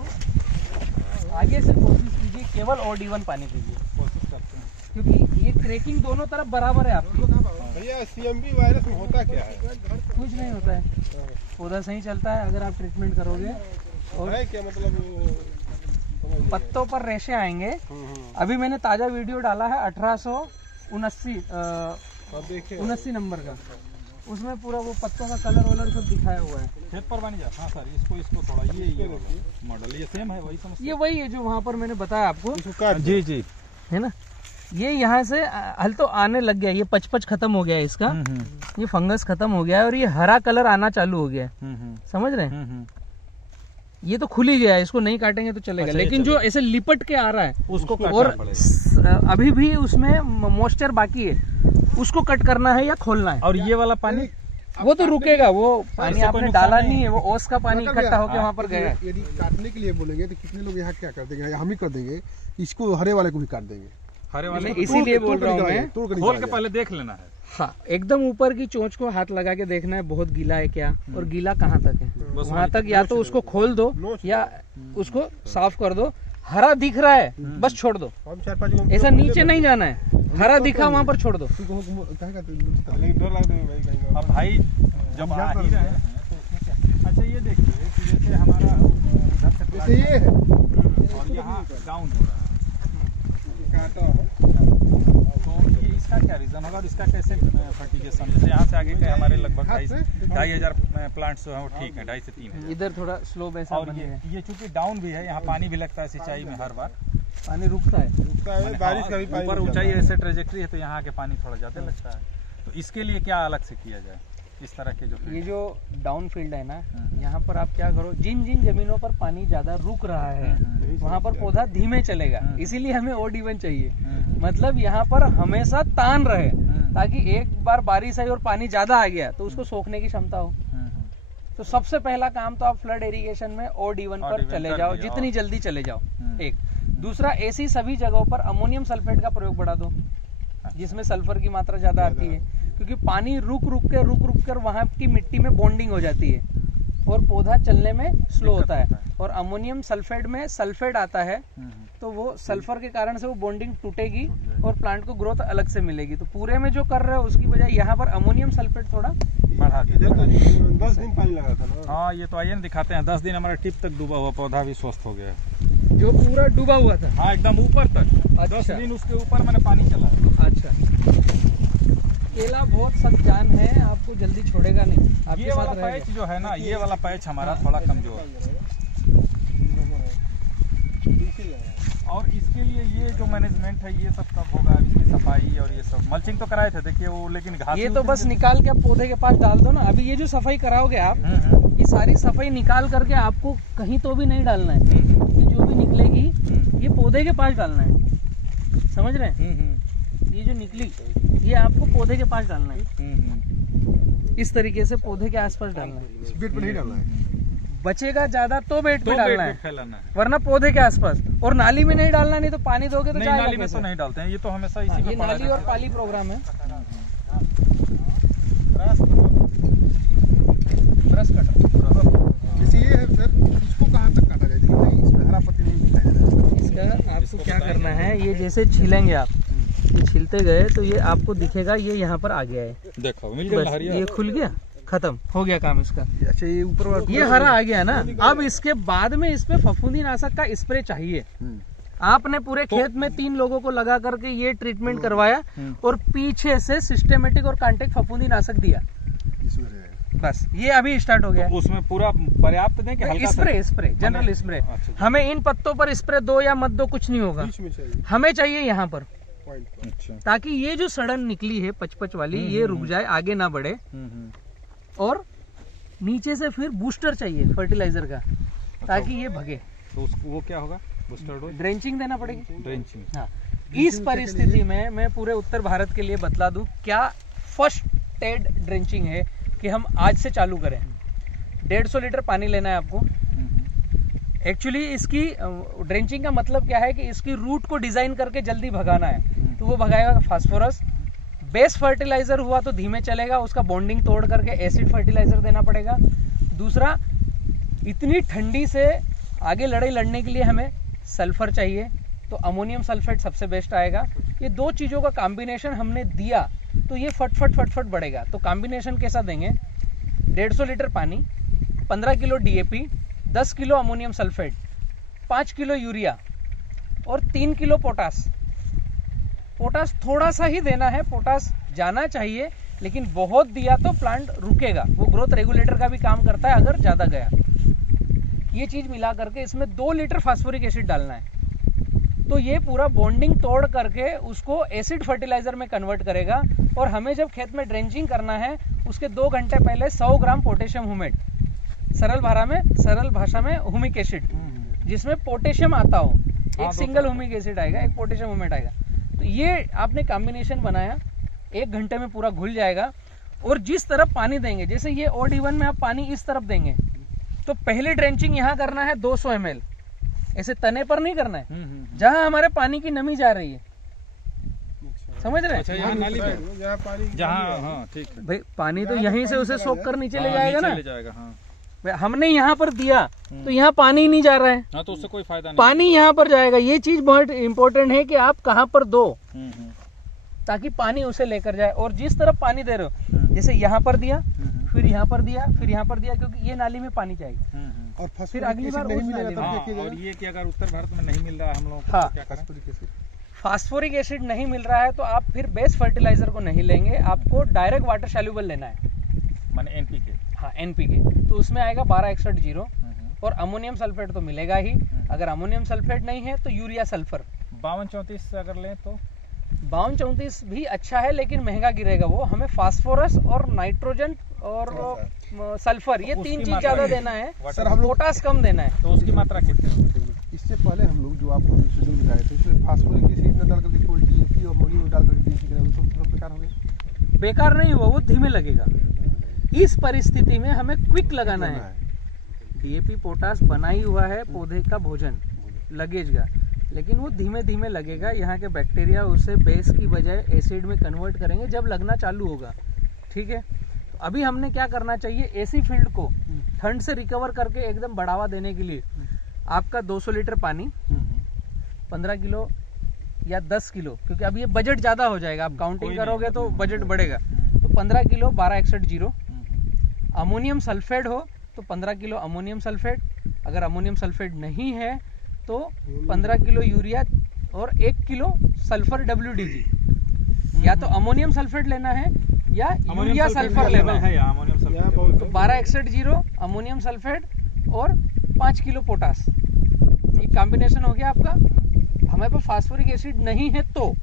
आगे से कोशिश कीजिए, केवल OD1 पानी पीजिए, कोशिश करते हैं, क्योंकि ये क्रैकिंग दोनों तरफ बराबर है आपको। भैया CMV वायरस में होता क्या है? कुछ नहीं होता है, पौधा सही चलता है अगर आप ट्रीटमेंट करोगे। और है क्या मतलब? पत्तों पर रेशे आएंगे। अभी मैंने ताजा वीडियो डाला है 1879 नंबर का, उसमें पूरा वो पत्तों का कलर वलर सब दिखाया हुआ है। खेत पर बन जा। हाँ सर, इसको थोड़ा ये मॉडल ये सेम है, वही समझ। ये वही है जो वहाँ पर मैंने बताया आपको। जी है ना, ये यहाँ से हल तो आने लग गया, ये पचपच खत्म हो गया है इसका, ये फंगस खत्म हो गया है और ये हरा कलर आना चालू हो गया है। समझ रहे हैं? ये तो खुल ही गया है, इसको नहीं काटेंगे तो चलेगा। अच्छा, लेकिन जो ऐसे लिपट के आ रहा है उसको और काटना पड़ेगा। अभी भी उसमें मॉइस्चर बाकी है, उसको कट करना है या खोलना है। और ये वाला पानी वो तो रुकेगा, वो पानी इससे कोई आपने नुकसान डाला नहीं नहीं है, वो ओस का पानी मतलब इकट्ठा होकर वहाँ पर गया है। यदि काटने के लिए बोलेंगे तो कितने लोग यहाँ क्या कर देंगे, हम ही कर देंगे, इसको हरे वाले को भी काट देंगे। हरे वाले मैं इसीलिए बोल रहा हूँ मैं, खोल के पहले देख लेना है। हाँ एकदम ऊपर की चोंच को हाथ लगा के देखना है बहुत गीला है क्या, और गीला कहाँ तक है, वहाँ तक या तो उसको खोल दो या उसको साफ कर दो। हरा दिख रहा है बस छोड़ दो, हम 4-5 ऐसा नीचे नहीं जाना है, हरा दिखा वहाँ पर छोड़ दो। अब भाई जब आ ही रहे हैं तो इसमें अच्छा ये देखिए कि जैसे हमारा उधर से प्लाट ये है और यहाँ डाउन हो रहा है, तो ये इसका क्या रीजन होगा और इसका कैसे फर्टिगेशन, जैसे यहाँ से आगे के हमारे लगभग 2,500 प्लांट्स जो है वो ठीक है, 2,500 से 3,000। इधर थोड़ा स्लो वैसा और ये चूंकि डाउन भी है, यहाँ पानी भी लगता है सिंचाई में, हर बार पानी रुकता है। बारिश का भी पानी ऊपर ऊंचाई ऐसे ट्रेजेक्ट्री है तो यहाँ आके पानी थोड़ा ज्यादा लगता है। तो इसके लिए क्या अलग से किया जाए, इस तरह के जो ये जो डाउन फील्ड है ना, यहाँ पर आप क्या करो, जिन जिन जमीनों पर पानी ज्यादा रुक रहा है वहाँ पर पौधा धीमे चलेगा, इसीलिए हमें ओड-इवन चाहिए। मतलब यहाँ पर हमेशा तान रहे, ताकि एक बार बारिश आई और पानी ज्यादा आ गया तो उसको सोखने की क्षमता हो। तो सबसे पहला काम तो आप फ्लड इरिगेशन में ओड-इवन पर चले जाओ, जितनी जल्दी चले जाओ। एक दूसरा, ऐसी सभी जगहों पर अमोनियम सल्फेट का प्रयोग बढ़ा दो, जिसमें सल्फर की मात्रा ज्यादा आती है, क्योंकि पानी रुक रुक कर वहाँ की मिट्टी में बॉन्डिंग हो जाती है और पौधा चलने में स्लो होता है। और अमोनियम सल्फेट में सल्फेट आता है तो वो सल्फर के कारण से वो बॉन्डिंग टूटेगी और प्लांट को ग्रोथ अलग से मिलेगी। तो पूरे में जो कर रहे हो उसकी बजाय यहाँ पर अमोनियम सल्फेट थोड़ा बढ़ा इधर तो 10 दिन पानी लगा था ना। हाँ ये तो आइए ना दिखाते हैं, 10 दिन हमारा टिप तक डूबा हुआ पौधा भी स्वस्थ हो गया, जो पूरा डूबा हुआ था। हाँ एकदम ऊपर तक। अच्छा। 10 दिन उसके ऊपर मैंने पानी चला। अच्छा, केला बहुत सख्त जान है, आपको जल्दी छोड़ेगा नहीं, आपके ये वाला साथ पैच जो है ना, ये वाला पैच हमारा थोड़ा कमजोर है, और इसके लिए ये जो मैनेजमेंट है ये सब कब होगा, इसकी सफाई और ये सब मल्चिंग तो कराए थे देखिए वो, लेकिन घास ये तो बस निकाल के आप पौधे के पास डाल दो ना। अभी ये जो सफाई कराओगे आप, ये सारी सफाई निकाल करके आपको कहीं तो भी नहीं डालना है, ये जो भी निकलेगी ये पौधे के पास डालना है, समझ रहे हैं? ये जो निकली ये आपको पौधे के पास डालना है, इस तरीके से पौधे के आसपास डालना है, इस बेड पर नहीं डालना है। बचेगा ज्यादा तो बेड पे डालना है, फैलाना है, वरना पौधे के आसपास। और नाली में नहीं डालना, नहीं तो पानी दोगे तो नहीं, जाएगा नाली में कैसे? तो नहीं डालते हैं, ये तो हमेशा इसी ये में पड़ा नाली रहता और पाली प्रोग्राम है। ब्रश कटर जैसे ये है सर, इसको कहाँ तक काटा जाए? देखिए नहीं, इसमें हरा पत्ती नहीं दिखाई दे रहा है। इसका आपको क्या करना है, ये जैसे छीलेंगे आप, ये छीलते गए तो ये आपको दिखेगा ये यहाँ पर आ गया है, देखो मिल बस ये खुल गया, खत्म हो गया काम इसका। अच्छा ये ऊपर वाला ये हरा आ गया ना, अब इसके बाद में इस पे फफूंदीनाशक का स्प्रे चाहिए। आपने पूरे खेत में 3 लोगों को लगा करके ये ट्रीटमेंट करवाया और पीछे से सिस्टेमेटिक और कांटेक्ट फफूंदीनाशक दिया, इसमें रहेगा। बस ये अभी स्टार्ट हो गया। तो उसमें पूरा पर्याप्त दें कि हल्का सा? Spray general spray. अच्छा। हमें इन पत्तों पर स्प्रे दो या मत दो कुछ नहीं होगा, बीच में चाहिए हमें चाहिए यहाँ पर, पॉइंट पर। अच्छा। ताकि ये जो सड़न निकली है पचपच वाली ये रुक जाए, आगे ना बढ़े। और नीचे से फिर बूस्टर चाहिए फर्टिलाइजर का, ताकि ये भगे। तो उसको वो क्या होगा, बूस्टर डोज? ड्रेंचिंग देना पड़ेगी। ड्रेंचिंग। हाँ, इस परिस्थिति में मैं पूरे उत्तर भारत के लिए बतला दूं क्या फर्स्ट एड ड्रेंचिंग है कि हम आज से चालू करें। 150 लीटर पानी लेना है आपको। एक्चुअली इसकी ड्रेंचिंग का मतलब क्या है कि इसकी रूट को डिजाइन करके जल्दी भगाना है, तो वो भगाएगा फास्फोरस। बेस फर्टिलाइजर हुआ तो धीमे चलेगा, उसका बॉन्डिंग तोड़ करके एसिड फर्टिलाइजर देना पड़ेगा। दूसरा, इतनी ठंडी से आगे लड़ाई लड़ने के लिए हमें सल्फर चाहिए, तो अमोनियम सल्फेट सबसे बेस्ट आएगा। ये 2 चीज़ों का कॉम्बिनेशन हमने दिया तो ये फट बढ़ेगा। तो कॉम्बिनेशन कैसा देंगे, 150 लीटर पानी, 15 kilo DAP, 10 kilo ammonium sulphate, 5 kilo urea और 3 किलो पोटास। पोटास थोड़ा सा ही देना है, पोटास जाना चाहिए, लेकिन बहुत दिया तो प्लांट रुकेगा। वो ग्रोथ रेगुलेटर का भी काम करता है अगर ज़्यादा गया। ये चीज़ मिला करके इसमें 2 लीटर फास्फोरिक एसिड डालना है, तो ये पूरा बॉन्डिंग तोड़ करके उसको एसिड फर्टिलाइजर में कन्वर्ट करेगा। और हमें जब खेत में ड्रेंचिंग करना है उसके 2 घंटे पहले 100 ग्राम पोटेशियम ह्यूमेट सरल भाषा में हुमिक एसिड, जिसमें पोटेशियम आता हो। एक सिंगल हुमिक एसिड आएगा, एक पोटेशियम हुमेट आएगा। तो ये आपने कॉम्बिनेशन बनाया, 1 घंटे में पूरा घुल जाएगा। और जिस तरफ पानी देंगे, जैसे ये OD1 में आप पानी इस तरफ देंगे, तो पहले ड्रेंचिंग यहाँ करना है 200 ml, ऐसे तने पर नहीं करना है, जहां हमारे पानी की नमी जा रही है। समझ रहे हैं? अच्छा, यहाँ नाली पे जहाँ, हाँ ठीक है भाई, पानी तो यहीं से उसे सोख कर नीचे ले जाएगा ना। ले जाएगा, हाँ। भाई, हमने यहाँ पर दिया तो यहाँ पानी ही नहीं जा रहा है, हाँ, तो उससे कोई फायदा नहीं। पानी यहाँ पर जाएगा। ये चीज बहुत इंपॉर्टेंट है कि आप कहाँ पर दो, ताकि पानी उसे लेकर जाए। और जिस तरफ पानी दे रहे हो, जैसे यहाँ पर दिया, फिर यहाँ पर दिया, फिर यहाँ पर दिया, क्योंकि ये नाली में पानी जाएगा। और फिर अगली बार नहीं उस मिलेगा नाली तब में। क्या किया और जाएगा? ये कि अगर उत्तर भारत में नहीं मिल रहा है हम लोगों को, हाँ। तो क्या करें? फास्फोरिक एसिड नहीं मिल रहा है तो आप फिर बेस फर्टिलाइजर को नहीं लेंगे, आपको डायरेक्ट वाटर सॉल्युबल लेना है, माने NPK। हाँ, NPK। तो उसमें आएगा 1261 और अमोनियम सल्फेट तो मिलेगा ही। अगर अमोनियम सल्फेट नहीं है तो यूरिया सल्फर। 52-34 अगर लें तो 52-34 भी अच्छा है, लेकिन महंगा गिरेगा वो। हमें फास्फोरस और नाइट्रोजन और सल्फर, ये 3 चीज ज्यादा देना है सर, हम लोग पोटास कम देना है। तो उसकी मात्रा कितनी होगी? इससे पहले हम लोग जो आपको शेड्यूल बताए थे, इसमें फास्फोरिक एसिड न डाल करके केवल DAP और अमोनियम डाल करके ड्रिंचिंग करें, वो सब बेकार हो गया। बेकार नहीं हुआ, वो धीमे लगेगा। इस परिस्थिति में हमें क्विक लगाना है। DAP पोटास बना ही हुआ है पौधे का भोजन, लगेगा, लेकिन वो धीमे धीमे लगेगा। यहाँ के बैक्टीरिया उसे बेस की बजाय एसिड में कन्वर्ट करेंगे जब लगना चालू होगा। ठीक है, तो अभी हमने क्या करना चाहिए, ऐसी फील्ड को ठंड से रिकवर करके एकदम बढ़ावा देने के लिए आपका 200 लीटर पानी, 15 किलो या 10 किलो, क्योंकि अब ये बजट ज्यादा हो जाएगा, आप काउंटिंग करोगे तो बजट बढ़ेगा। तो 15 किलो 1261 अमोनियम सल्फेट हो तो 15 किलो अमोनियम सल्फेट। अगर अमोनियम सल्फेट नहीं है तो 15 किलो यूरिया और 1 किलो सल्फर WDG। या तो अमोनियम सल्फेट लेना है या यूरिया सल्फर लेना है। अमोनियम सल्फेट तो 1261 अमोनियम सल्फेट और 5 किलो पोटास, ये कॉम्बिनेशन हो गया आपका। हमारे पास फास्फोरिक एसिड नहीं है तो,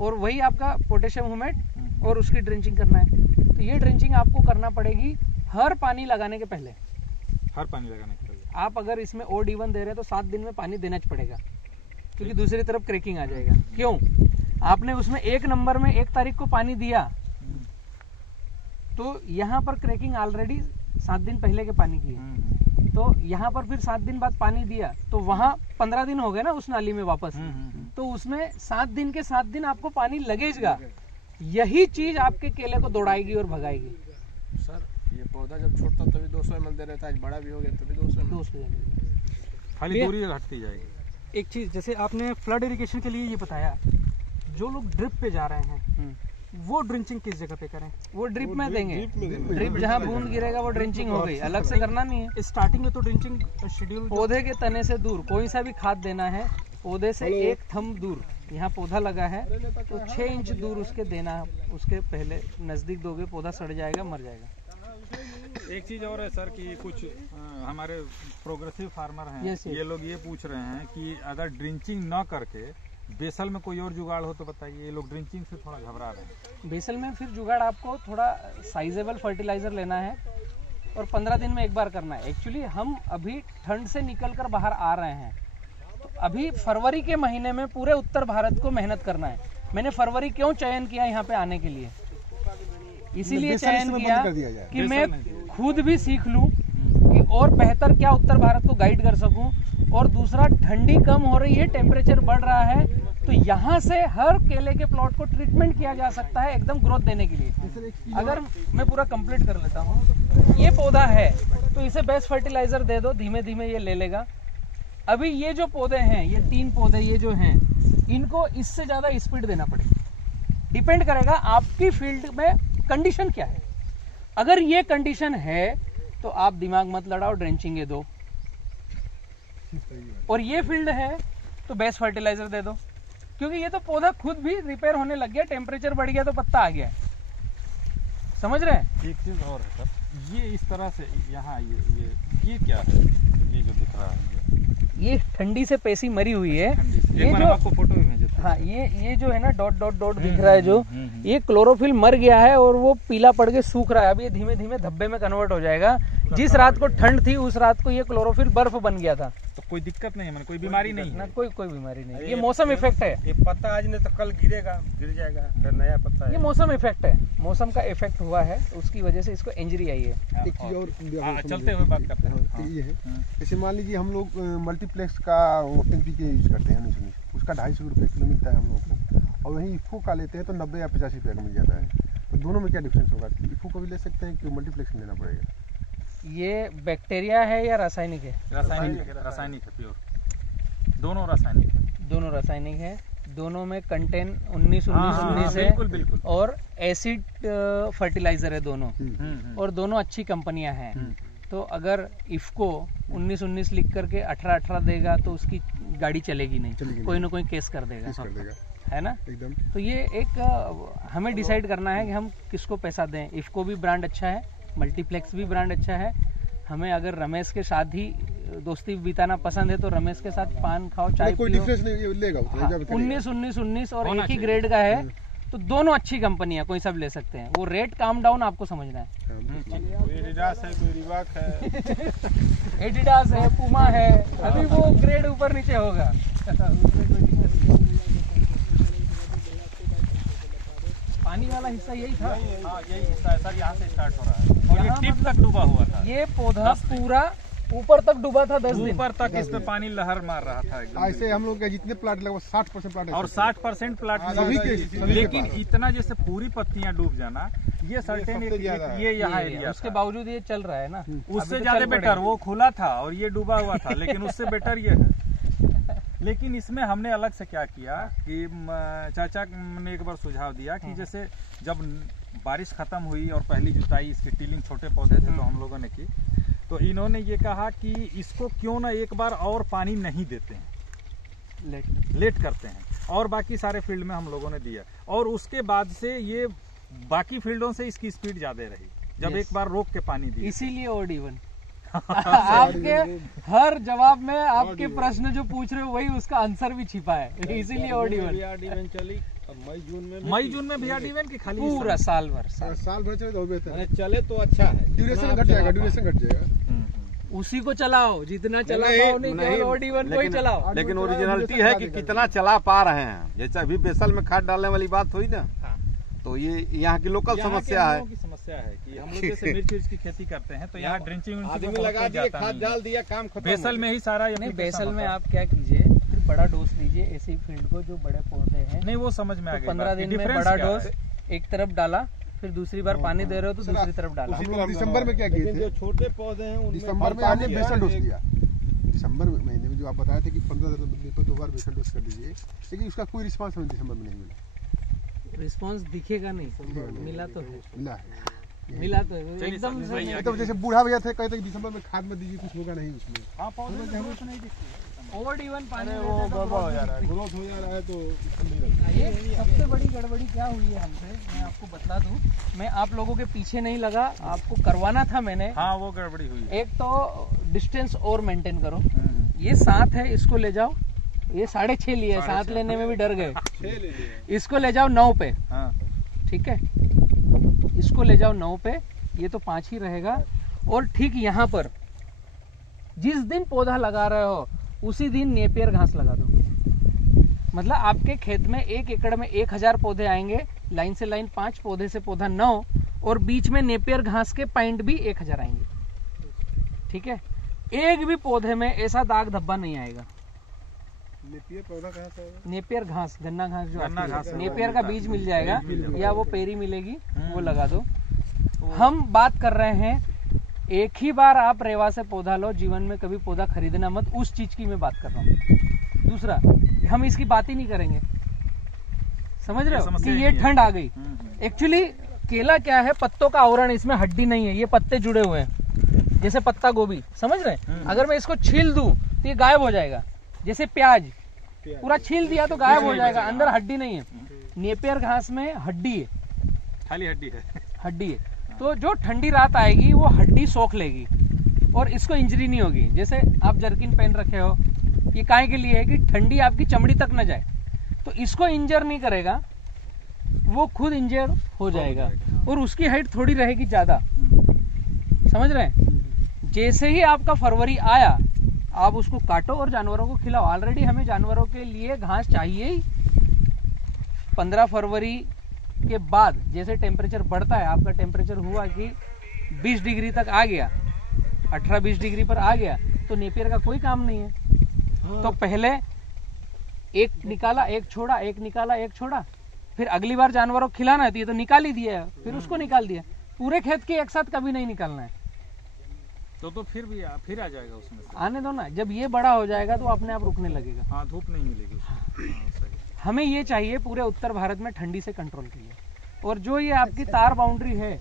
और वही आपका पोटेशियम हुमेट, और उसकी ड्रिंचिंग करना है। तो ये ड्रिंचिंग आपको करना पड़ेगी हर पानी लगाने के पहले। हर पानी लगाने के पहले आप अगर इसमें OD1 दे रहे हैं तो 7 दिन में पानी देना पड़ेगा, क्योंकि दूसरी तरफ क्रैकिंग आ जाएगा। क्यों? आपने उसमें 1 नंबर में 1 तारीख को पानी दिया, तो यहाँ पर क्रैकिंग ऑलरेडी 7 दिन पहले के पानी की है। तो यहाँ पर फिर 7 दिन बाद पानी दिया तो वहाँ 15 दिन हो गए ना उस नाली में वापस। तो उसमें 7 दिन के 7 दिन आपको पानी लगेगा। यही चीज आपके केले को दौड़ाएगी और भगाएगी। सर, ये पौधा जब छोटा तभी 200 ml दे रहा था, आज बड़ा भी हो गया तभी 200 ml। खाली दूरी घटती जाएगी। एक चीज, जैसे आपने फ्लड इरिगेशन के लिए ये बताया, जो लोग ड्रिप पे जा रहे हैं वो ड्रिंचिंग किस जगह पे करें? वो ड्रिप में देंगे। ड्रिप जहाँ बूंद गिरेगा वो ड्रिंचिंग हो गई, अलग से करना नहीं है। स्टार्टिंग में तो ड्रिंचिंग शेड्यूल पौधे के तने से दूर कोई सा भी खाद देना है, पौधे से 1 थंब दूर। यहाँ पौधा लगा है तो 6 इंच दूर उसके देना, उसके पहले नजदीक दोगे पौधा सड़ जाएगा, मर जाएगा। एक चीज और है सर कि कुछ हमारे प्रोग्रेसिव फार्मर हैं, yes, yes. ये लोग ये पूछ रहे हैं कि अगर ड्रिंचिंग न करके बेसल में कोई और जुगाड़ हो तो बताइए। ये लोग ड्रिंचिंग से थोड़ा घबरा रहे हैं। बेसल में फिर जुगाड़ आपको थोड़ा साइजेबल फर्टिलाइजर लेना है और 15 दिन में एक बार करना है। एक्चुअली हम अभी ठंड से निकल कर बाहर आ रहे हैं, तो अभी फरवरी के महीने में पूरे उत्तर भारत को मेहनत करना है। मैंने फरवरी क्यों चयन किया यहाँ पे आने के लिए, इसीलिए चयन किया कि मैं खुद भी सीख लूं कि और बेहतर क्या उत्तर भारत को गाइड कर सकूं। और दूसरा, ठंडी कम हो रही है, टेम्परेचर बढ़ रहा है, तो यहाँ से हर केले के प्लॉट को ट्रीटमेंट किया जा सकता है एकदम ग्रोथ देने के लिए। अगर मैं पूरा कंप्लीट कर लेता हूँ, ये पौधा है तो इसे बेस्ट फर्टिलाइजर दे दो, धीमे धीमे ये ले लेगा। अभी ये जो पौधे हैं, ये 3 पौधे ये जो हैं, इनको इससे ज्यादा स्पीड देना पड़ेगा। डिपेंड करेगा आपकी फील्ड में कंडीशन क्या है। अगर ये कंडीशन है तो आप दिमाग मत लड़ाओ, ड्रेंचिंग दो। और ये फील्ड है तो बेस्ट फर्टिलाइजर दे दो, क्योंकि ये तो पौधा खुद भी रिपेयर होने लग गया, टेम्परेचर बढ़ गया तो पत्ता आ गया है। समझ रहे हैं? एक चीज और है सर, ये इस तरह से यहाँ ये क्या है, ये जो दिख रहा है, ये ठंडी से पेशी मरी हुई है। ठंडी से ये एक बार जो आपको फोटो भी भेजे थे। हाँ, ये जो है ना डॉट डॉट डॉट दिख रहा है जो, ये क्लोरोफिल मर गया है और वो पीला पड़ के सूख रहा है। अब ये धीमे धीमे धब्बे में कन्वर्ट हो जाएगा। जिस रात को ठंड थी उस रात को ये क्लोरोफिल बर्फ बन गया था। तो कोई दिक्कत नहीं है, कोई बीमारी नहीं है ना, कोई बीमारी नहीं। ये मौसम इफेक्ट है। ये पत्ता आज नहीं तो कल गिर जाएगा, फिर नया पत्ता। ये मौसम इफेक्ट है, मौसम का इफेक्ट हुआ है, उसकी वजह से इसको इंजरी आई है। एक चीज और चलते हुए बात करते हैं। ये है, जैसे मान लीजिए हम लोग मल्टीप्लेक्स का NPK यूज करते हैं, उसका 250 रुपये किलो मिलता है हम लोग को, और वहीं इफको का लेते हैं तो 90 या 85 रुपये का मिल जाता है। तो दोनों में क्या डिफरेंस होगा? इफको को भी ले सकते हैं कि मल्टीप्लेक्स में लेना पड़ेगा? ये बैक्टीरिया है या रासायनिक है? रासायनिक है, प्योर। दोनों रासायनिक है। दोनों रासायनिक है। दोनों में कंटेन 19 है। बिल्कुल। और एसिड फर्टिलाइजर है दोनों, और दोनों अच्छी कंपनियां हैं। तो अगर इफको 19 लिख करके 18 देगा तो उसकी गाड़ी चलेगी नहीं, कोई ना कोई केस कर देगा, है ना एकदम। तो ये एक हमें डिसाइड करना है कि हम किसको पैसा दें। इफको भी ब्रांड अच्छा है, मल्टीप्लेक्स भी ब्रांड अच्छा है। हमें अगर रमेश के साथ ही दोस्ती बिताना पसंद है तो रमेश के साथ पान खाओ, चाय कोई डिफरेंस नहीं लेगा। 19 और एक ही ग्रेड का है, तो दोनों अच्छी कंपनी है, कोई सब ले सकते हैं। वो रेट काम डाउन आपको समझना है। एडिडास है, कोई रिबॉक है, एडिडास है, पुमा है, अभी वो ग्रेड ऊपर नीचे होगा। पानी वाला हिस्सा यही था। यही हिस्सा है सर, यहाँ से स्टार्ट हो रहा है और ये टिप तक डूबा हुआ था। ये पौधा पूरा ऊपर तक डूबा था 10 दिन ऊपर तक। इस पे पानी लहर मार रहा था एकदम। ऐसे हम लोग के जितने प्लाट लगा 60% प्लाट और 60% प्लाट में, लेकिन इतना जैसे पूरी पत्तियां डूब जाना, ये सर्टेन ये यहाँ एरिया, उसके बावजूद ये चल रहा है ना। उससे ज्यादा बेटर वो खुला था और ये डूबा हुआ था, लेकिन उससे बेटर ये है। लेकिन इसमें हमने अलग से क्या किया कि चाचा ने एक बार सुझाव दिया कि जैसे जब बारिश खत्म हुई और पहली जुताई इसकी टीलिंग छोटे पौधे थे तो हम लोगों ने की, तो इन्होंने ये कहा कि इसको क्यों ना एक बार और पानी नहीं देते हैं, लेट करते हैं। और बाकी सारे फील्ड में हम लोगों ने दिया, और उसके बाद से ये बाकी फील्डों से इसकी स्पीड ज्यादा रही जब एक बार रोक के पानी दी। इसीलिए ओड इवन आपके हर जवाब में आपके प्रश्न जो पूछ रहे हो वही उसका आंसर भी छिपा है, इसीलिए ओड इवन चली। मई जून में भी इवन की खाली पूरा साल भर चले तो बेहतर, चले तो अच्छा है। ड्यूरेशन घट जाएगा। उसी को चलाओ, जितना चला पाओ, नहीं केवल ओड इवन को ही चलाओ। लेकिन ओरिजिनलिटी है कि कितना चला पा रहे हैं। जैसे अभी बेसल में खाद डालने वाली बात हुई ना, तो ये यहाँ की लोकल समस्या है। समस्या है कि हम लोग जैसे मिर्च की खेती करते हैं तो यहाँ ड्रिंचिंग लगा दिया, खाद डाल दिया, काम खत्म। बेसल में ही सारा। नहीं, बेसल में आप क्या कीजिए, फिर बड़ा डोज लीजिए ऐसी फील्ड को जो बड़े पौधे हैं। नहीं, वो समझ में आ गया। 15 दिन में बड़ा डोज एक तरफ डाला, फिर दूसरी बार पानी दे रहे हो तो दूसरी तरफ डाला। हम लोग दिसंबर में क्या किए थे, जो छोटे पौधे हैं दिसंबर में आपने बेसल डोज दिया। दिसंबर महीने में जो आप बताए थे कि 15 दिन पर 2 बार बेसल डोज कर दीजिए, लेकिन उसका कोई रिस्पांस हमें दिसंबर में नहीं मिला। रिस्पांस दिखेगा नहीं, मिला तो है, मिला तो है एकदम से। तो जैसे बूढ़ा भैया थे, कहते दिसंबर में खाद मत दीजिए, कुछ होगा नहीं उसमें। हाँ, पौधे नहीं दिखते। ओड इवन पानी वो गड़बड़ हो जा रहा है, ग्रोथ हो जा रहा है, तो ये सबसे बड़ी गड़बड़ी क्या हुई है हमसे, मैं आपको बता दूं। मैं आप लोगों के पीछे नहीं लगा, आपको करवाना था मैंने। हाँ, वो गड़बड़ी हुई। एक तो डिस्टेंस और मेंटेन करो। ये 7 है, इसको ले जाओ। ये 6.5 लिए, 7 लेने में भी डर गए। इसको ले जाओ 9 पे। ठीक है, इसको ले जाओ 9 पे, ये तो 5 ही रहेगा। और ठीक यहाँ पर जिस दिन पौधा लगा रहे हो उसी दिन नेपियर घास लगा दो। मतलब आपके खेत में 1 एकड़ में 1000 पौधे आएंगे, लाइन से लाइन 5, पौधे से पौधा 9, और बीच में नेपियर घास के पॉइंट भी 1000 आएंगे। ठीक है, एक भी पौधे में ऐसा दाग धब्बा नहीं आएगा। नेपियर पौधा कहाँ से है? नेपियर घास, गन्ना घास जो गन्ना घास, नेपियर का बीज मिल जाएगा या वो पेरी मिलेगी, वो लगा दो। हम बात कर रहे हैं एक ही बार आप रेवा से पौधा लो, जीवन में कभी पौधा खरीदना मत, उस चीज की मैं बात कर रहा हूँ। दूसरा, हम इसकी बात ही नहीं करेंगे, समझ रहे हो कि ये ठंड आ गई। एक्चुअली केला क्या है, पत्तों का आवरण, इसमें हड्डी नहीं है, ये पत्ते जुड़े हुए हैं, जैसे पत्ता गोभी, समझ रहे हैं। अगर मैं इसको छील दूं तो ये गायब हो जाएगा। जैसे प्याज पूरा छील दिया तो गायब हो जाएगा, अंदर हड्डी नहीं है। नेपियर घास में हड्डी है, खाली हड्डी है। तो जो ठंडी रात आएगी वो हड्डी सोख लेगी और इसको इंजरी नहीं होगी। जैसे आप जर्किन पहन रखे हो, ये काहे के लिए है कि ठंडी आपकी चमड़ी तक न जाए। तो इसको इंजर नहीं करेगा, वो खुद इंजर हो जाएगा और उसकी हाइट थोड़ी रहेगी ज्यादा। समझ रहे हैं? जैसे ही आपका फरवरी आया आप उसको काटो और जानवरों को खिलाओ। ऑलरेडी हमें जानवरों के लिए घास चाहिए ही। 15 फरवरी के बाद जैसे टेम्परेचर बढ़ता है, आपका टेम्परेचर हुआ कि 20 डिग्री तक आ गया, 18-20 डिग्री पर आ गया, तो नेपियर का कोई काम नहीं है। तो पहले एक निकाला एक छोड़ा, एक निकाला एक छोड़ा, फिर अगली बार जानवरों को खिलाना है तो निकाल ही दिया, फिर उसको निकाल दिया। पूरे खेत के एक साथ कभी नहीं निकालना है। तो फिर आ जाएगा उसमें से। आने दो ना, जब ये बड़ा हो जाएगा तो अपने आप रुकने लगेगा। हाँ, धूप नहीं मिलेगी। सही। हमें ये चाहिए पूरे उत्तर भारत में ठंडी से कंट्रोल के लिए। और जो ये आपकी तार बाउंड्री है,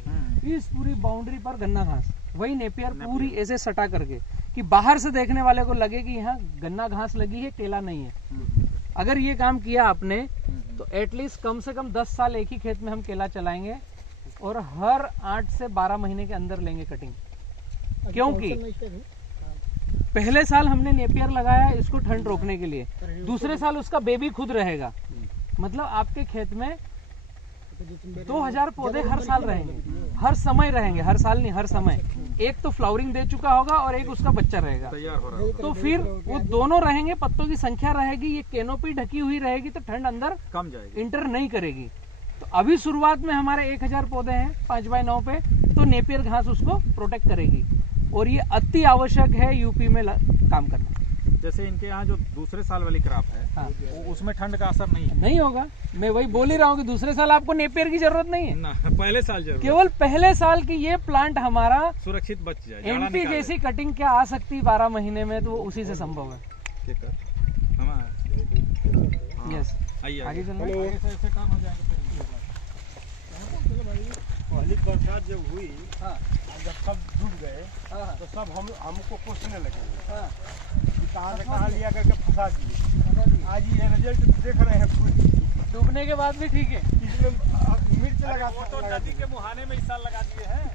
इस पूरी बाउंड्री पर गन्ना घास, वही नेपियर पूरी ऐसे सटा करके कि बाहर से देखने वाले को लगे कि यहाँ गन्ना घास लगी है, केला नहीं है। अगर ये काम किया आपने तो एटलीस्ट कम से कम 10 साल एक ही खेत में हम केला चलाएंगे और हर 8 से 12 महीने के अंदर लेंगे कटिंग। क्योंकि पहले साल हमने नेपियर लगाया इसको ठंड रोकने के लिए, दूसरे साल उसका बेबी खुद रहेगा। मतलब आपके खेत में 2000 पौधे हर साल रहेंगे, हर समय रहेंगे, हर साल नहीं हर समय। एक तो फ्लावरिंग दे चुका होगा और एक उसका बच्चा रहेगा, तैयार हो रहा है। तो फिर वो दोनों रहेंगे, पत्तों की संख्या रहेगी, ये कैनोपी ढकी हुई रहेगी, तो ठंड अंदर कम जाएगी, इंटर नहीं करेगी। तो अभी शुरुआत में हमारे 1000 पौधे हैं 5x9 पे, तो नेपियर घास उसको प्रोटेक्ट करेगी और ये अति आवश्यक है यूपी में काम करना। जैसे इनके यहाँ जो दूसरे साल वाली क्रॉप है, हाँ। उसमें ठंड का असर नहीं है। नहीं होगा, मैं वही बोल ही रहा हूँ कि दूसरे साल आपको नेपियर की जरूरत नहीं है ना, पहले साल जरूर, केवल पहले साल की ये प्लांट हमारा सुरक्षित बच जाए। एमपी जैसी कटिंग क्या आ सकती 12 महीने में, तो वो उसी से संभव है। यस, आगे चलना। ऐसे काम हो जाएगा। पहली बरसात जब हुई, हाँ, जब सब डूब गए, हाँ, तो सब हमको कोसने लगे हाँ, कि कहाँ से कहाँ लिया करके फंसा दिए। आज ये रिजल्ट देख रहे हैं, खुद डूबने के बाद भी ठीक है। इसमें मिर्च लगा, वो तो नदी के मुहाने में इस साल लगा दिए हैं।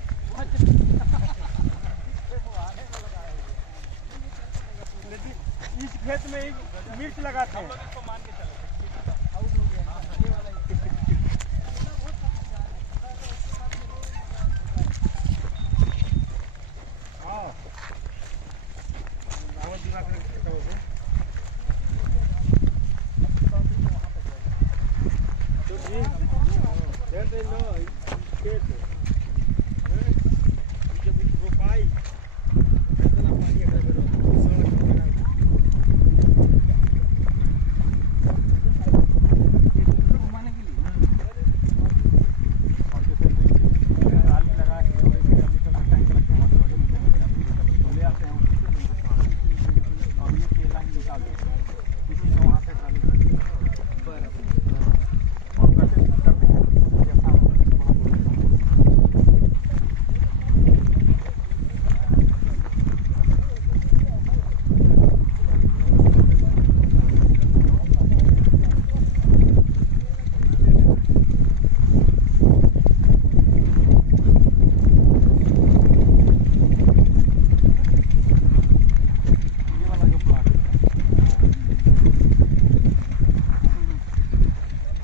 इस खेत में मिर्च लगाते हैं। इसको मान के चले।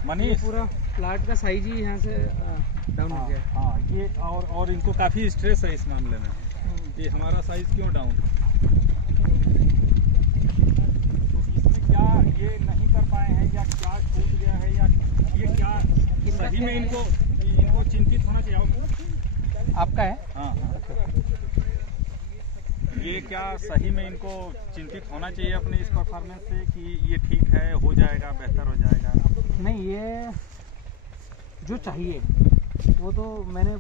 मनीष, पूरा प्लाट का साइज ही यहाँ से डाउन हो गया। हाँ, ये और इनको काफी स्ट्रेस है इस मामले में कि हमारा साइज क्यों डाउन है। तो इसमें क्या ये नहीं कर पाए हैं या क्या छूट गया है या ये क्या सही में इनको चिंतित होना चाहिए? आपका है? हाँ, ये क्या सही में इनको चिंतित होना चाहिए अपने इस परफॉर्मेंस से कि ये ठीक है, हो जाएगा, बेहतर हो जाएगा? नहीं, ये जो चाहिए वो तो मैंने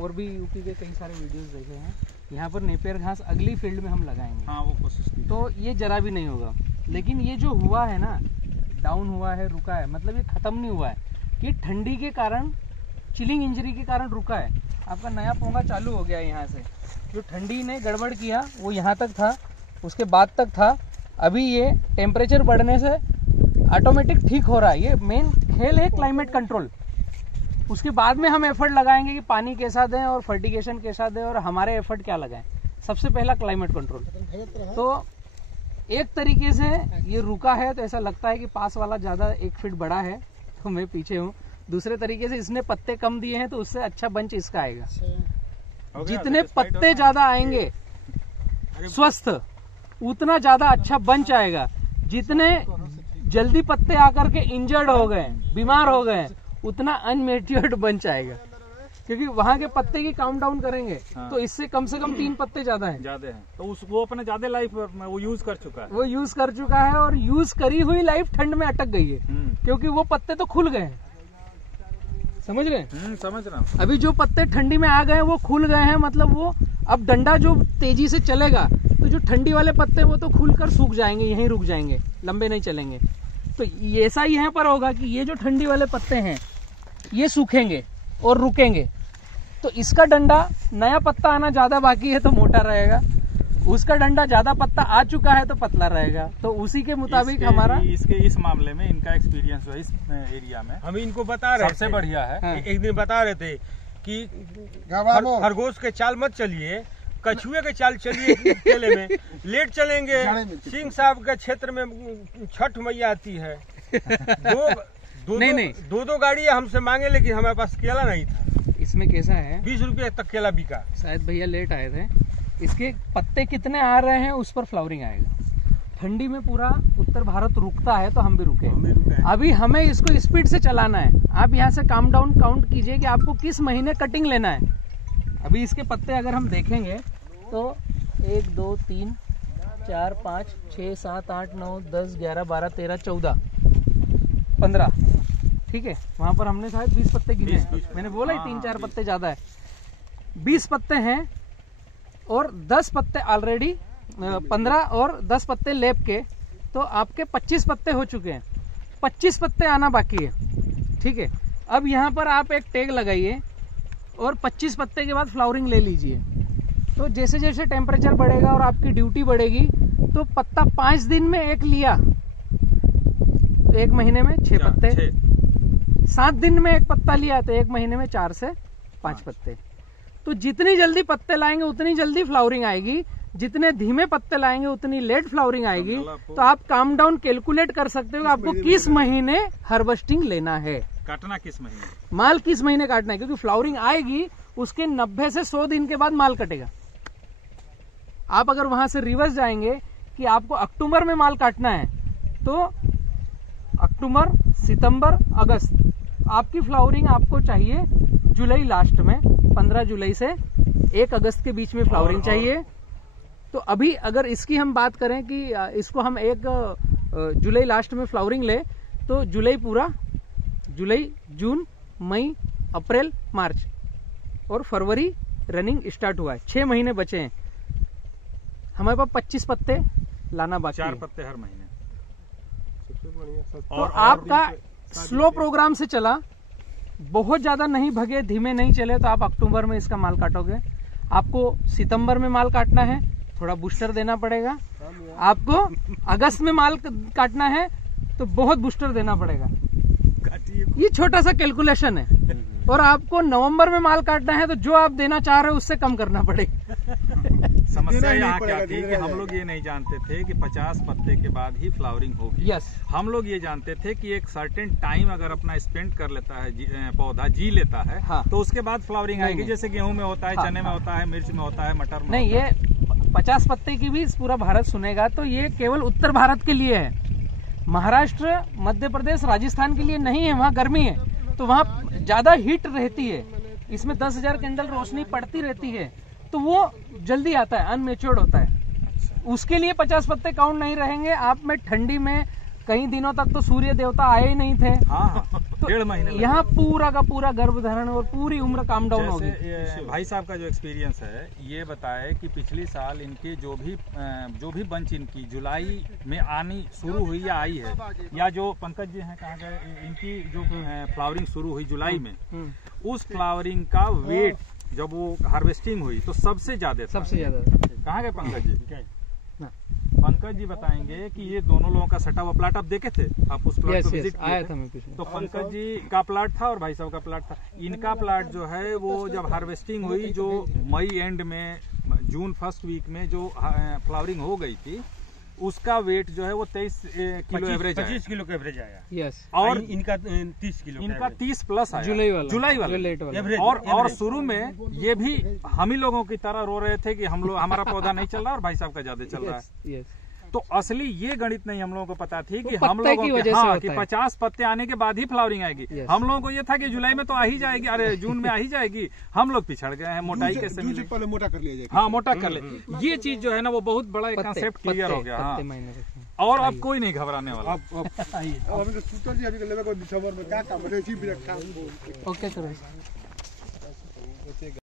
और भी यूपी के कई सारे वीडियोस देखे हैं। यहाँ पर नेपियर घास अगली फील्ड में हम लगाएंगे। हाँ, वो कोशिश की। तो ये जरा भी नहीं होगा। लेकिन ये जो हुआ है ना, डाउन हुआ है, रुका है, मतलब ये खत्म नहीं हुआ है। ये ठंडी के कारण, चिलिंग इंजरी के कारण रुका है। आपका नया पोंगा चालू हो गया है। यहाँ से जो ठंडी ने गड़बड़ किया वो यहाँ तक था, उसके बाद तक था। अभी ये टेम्परेचर बढ़ने से ऑटोमेटिक ठीक हो रहा है। ये मेन खेल है क्लाइमेट कंट्रोल। उसके बाद में हम एफर्ट लगाएंगे कि पानी कैसा दें और फर्टिगेशन कैसा दें और हमारे एफर्ट क्या लगाएं। सबसे पहला क्लाइमेट कंट्रोल। तो एक तरीके से ये रुका है तो ऐसा लगता है कि पास वाला ज्यादा 1 फीट बड़ा है तो मैं पीछे हूँ। दूसरे तरीके से इसने पत्ते कम दिए हैं तो उससे अच्छा बंच इसका आएगा। जितने पत्ते ज्यादा आएंगे स्वस्थ, उतना ज्यादा अच्छा बंच आएगा। जितने जल्दी पत्ते आकर के इंजर्ड हो गए, बीमार हो गए, उतना अनमेच्योर्ड बंच आएगा, क्योंकि वहाँ के पत्ते की काउंट डाउन करेंगे। हाँ। तो इससे कम से कम 3 पत्ते ज्यादा हैं। तो वो अपने ज्यादा लाइफ वो यूज कर चुका है। वो यूज कर चुका है और यूज करी हुई लाइफ ठंड में अटक गई है, क्योंकि वो पत्ते तो खुल गए हैं। समझ रहे? समझ रहा हूँ। अभी जो पत्ते ठंडी में आ गए वो खुल गए हैं, मतलब वो अब डंडा जो तेजी से चलेगा तो जो ठंडी वाले पत्ते वो तो खुलकर सूख जाएंगे, यहीं रुक जाएंगे, लंबे नहीं चलेंगे। तो ऐसा ही यहाँ पर होगा कि ये जो ठंडी वाले पत्ते हैं ये सूखेंगे और रुकेंगे, तो इसका डंडा नया पत्ता आना ज्यादा बाकी है तो मोटा रहेगा, उसका डंडा ज्यादा पत्ता आ चुका है तो पतला रहेगा। तो उसी के मुताबिक हमारा इस मामले में इनका एक्सपीरियंस है इस एरिया में। हम इनको बता रहे सबसे बढ़िया है। हाँ। एक दिन बता रहे थे कि खरगोश के चाल मत चलिए, कछुए के चाल चलिए, केले में लेट चलेंगे। सिंह साहब के क्षेत्र में छठ मैया आती है, दो गाड़ियां हमसे मांगे, लेकिन हमारे पास केला नहीं था। इसमें कैसा है, 20 रुपये तक केला बिका। शायद भैया लेट आए थे। इसके पत्ते कितने आ रहे हैं उस पर फ्लावरिंग आएगा। ठंडी में पूरा उत्तर भारत रुकता है तो हम भी रुके। अभी हमें इसको स्पीड से चलाना है। आप यहाँ से काम डाउन काउंट कीजिए कि आपको किस महीने कटिंग लेना है। अभी इसके पत्ते अगर हम देखेंगे तो 1 2 3 4 5 6 7 8 9 10 11 12 13 14 15, ठीक है। वहां पर हमने शायद 20 पत्ते गिने हैं। मैंने बोला ही 3-4 पत्ते ज्यादा है। 20 पत्ते हैं और 10 पत्ते ऑलरेडी 15 और 10 पत्ते लेप के, तो आपके 25 पत्ते हो चुके हैं। 25 पत्ते आना बाकी है, ठीक है। अब यहाँ पर आप एक टैग लगाइए और 25 पत्ते के बाद फ्लावरिंग ले लीजिए। तो जैसे जैसे टेम्परेचर बढ़ेगा और आपकी ड्यूटी बढ़ेगी तो पत्ता 5 दिन में एक लिया तो 1 महीने में 6 पत्ते, 7 दिन में एक पत्ता लिया तो 1 महीने में 4 से 5 पत्ते। तो जितनी जल्दी पत्ते लाएंगे उतनी जल्दी फ्लावरिंग आएगी, जितने धीमे पत्ते लाएंगे उतनी लेट फ्लावरिंग आएगी। तो आप काम डाउन कैलकुलेट कर सकते हो आपको किस महीने हार्वेस्टिंग लेना है, काटना किस महीने, माल किस महीने काटना है। क्योंकि फ्लावरिंग आएगी उसके 90 से 100 दिन के बाद माल कटेगा। आप अगर वहां से रिवर्स जाएंगे कि आपको अक्टूबर में माल काटना है तो अक्टूबर, सितंबर, अगस्त आपकी फ्लावरिंग आपको चाहिए जुलाई लास्ट में, 15 जुलाई से 1 अगस्त के बीच में फ्लावरिंग चाहिए। तो अभी अगर इसकी हम बात करें कि इसको हम 1 जुलाई लास्ट में फ्लावरिंग ले तो जुलाई पूरा, जुलाई, जून, मई, अप्रैल, मार्च और फरवरी रनिंग स्टार्ट हुआ है। 6 महीने बचे हैं। हमारे पास 25 पत्ते लाना बाकी 4 पत्ते हर महीने। तो आपका स्लो प्रोग्राम से चला, बहुत ज्यादा नहीं भगे, धीमे नहीं चले तो आप अक्टूबर में इसका माल काटोगे। आपको सितंबर में माल काटना है, थोड़ा बूस्टर देना पड़ेगा। आपको अगस्त में माल काटना है तो बहुत बूस्टर देना पड़ेगा। ये छोटा सा कैलकुलेशन है। और आपको नवंबर में माल काटना है तो जो आप देना चाह रहे हो उससे कम करना पड़ेगा। समस्या यहाँ क्या थी कि हम लोग ये नहीं जानते थे कि 50 पत्ते के बाद ही फ्लावरिंग होगी। यस, हम लोग ये जानते थे कि एक सर्टेन टाइम अगर अपना स्पेंड कर लेता है, पौधा जी लेता है, हाँ। तो उसके बाद फ्लावरिंग आएगी। जैसे गेहूं में होता है, हाँ, चने में होता है, मिर्च में होता है, मटर में नहीं। होता है। ये 50 पत्ते की भी पूरा भारत सुनेगा तो ये केवल उत्तर भारत के लिए है। महाराष्ट्र, मध्य प्रदेश, राजस्थान के लिए नहीं है। वहाँ गर्मी है तो वहाँ ज्यादा हीट रहती है। इसमें 10,000 कैंडल रोशनी पड़ती रहती है तो वो जल्दी आता है, अनमेच्योर्ड होता है। उसके लिए 50 पत्ते काउंट नहीं रहेंगे। आप में ठंडी में कई दिनों तक तो सूर्य देवता आए ही नहीं थे। हाँ, तो 1.5 महीने यहाँ पूरा का पूरा गर्भधारण और पूरी उम्र काम डाउन होगी। भाई साहब का जो एक्सपीरियंस है ये बताए कि पिछली साल इनके जो भी बंच इनकी जुलाई में आनी शुरू हुई या आई है, या जो पंकज जी हैं कहाँ गए, इनकी जो फ्लावरिंग शुरू हुई जुलाई में, उस फ्लावरिंग का वेट जब वो हार्वेस्टिंग हुई तो सबसे ज्यादा कहाँ गए पंकज जी? पंकज जी बताएंगे कि ये दोनों लोगों का सटा हुआ प्लाट आप देखे थे, आप उस प्लाट को विजिट किए थे? तो पंकज जी का प्लाट था और भाई साहब का प्लाट था। इनका प्लाट जो है वो जब हार्वेस्टिंग हुई, जो मई एंड में, जून फर्स्ट वीक में जो फ्लावरिंग हो गई थी, उसका वेट जो है वो 23 किलो एवरेज 25 किलो का एवरेज आया। यस, और इनका 30 किलो, इनका 30 प्लस आया जुलाई वाला एवरेज। एवरेज। और शुरू में ये भी हम ही लोगों की तरह रो रहे थे कि हम लोग हमारा पौधा नहीं चल रहा और भाई साहब का ज्यादा चल रहा है। यस, तो असली ये गणित नहीं हम लोगों को पता थी कि वो हम पत्ते लोगों की के वजह से हाँ होता कि है। 50 पत्ते आने के बाद ही फ्लावरिंग आएगी। Yes. हम लोगों को ये था कि जुलाई में तो आ ही जाएगी, अरे जून में आ ही जाएगी। हम लोग पिछड़ गए हैं, मोटाई कैसे जून से मिलेगी? पहले मोटा कर लिया जाए। हाँ, मोटा कर ले। ये चीज जो है ना वो बहुत बड़ा एक कंसेप्ट क्लियर हो गया। हाँ, और अब कोई नहीं घबराने वाला। अब हम तो सूतल जी अभी लेवे को दिसंबर में क्या काम है, इसी भी रखा। Okay sir.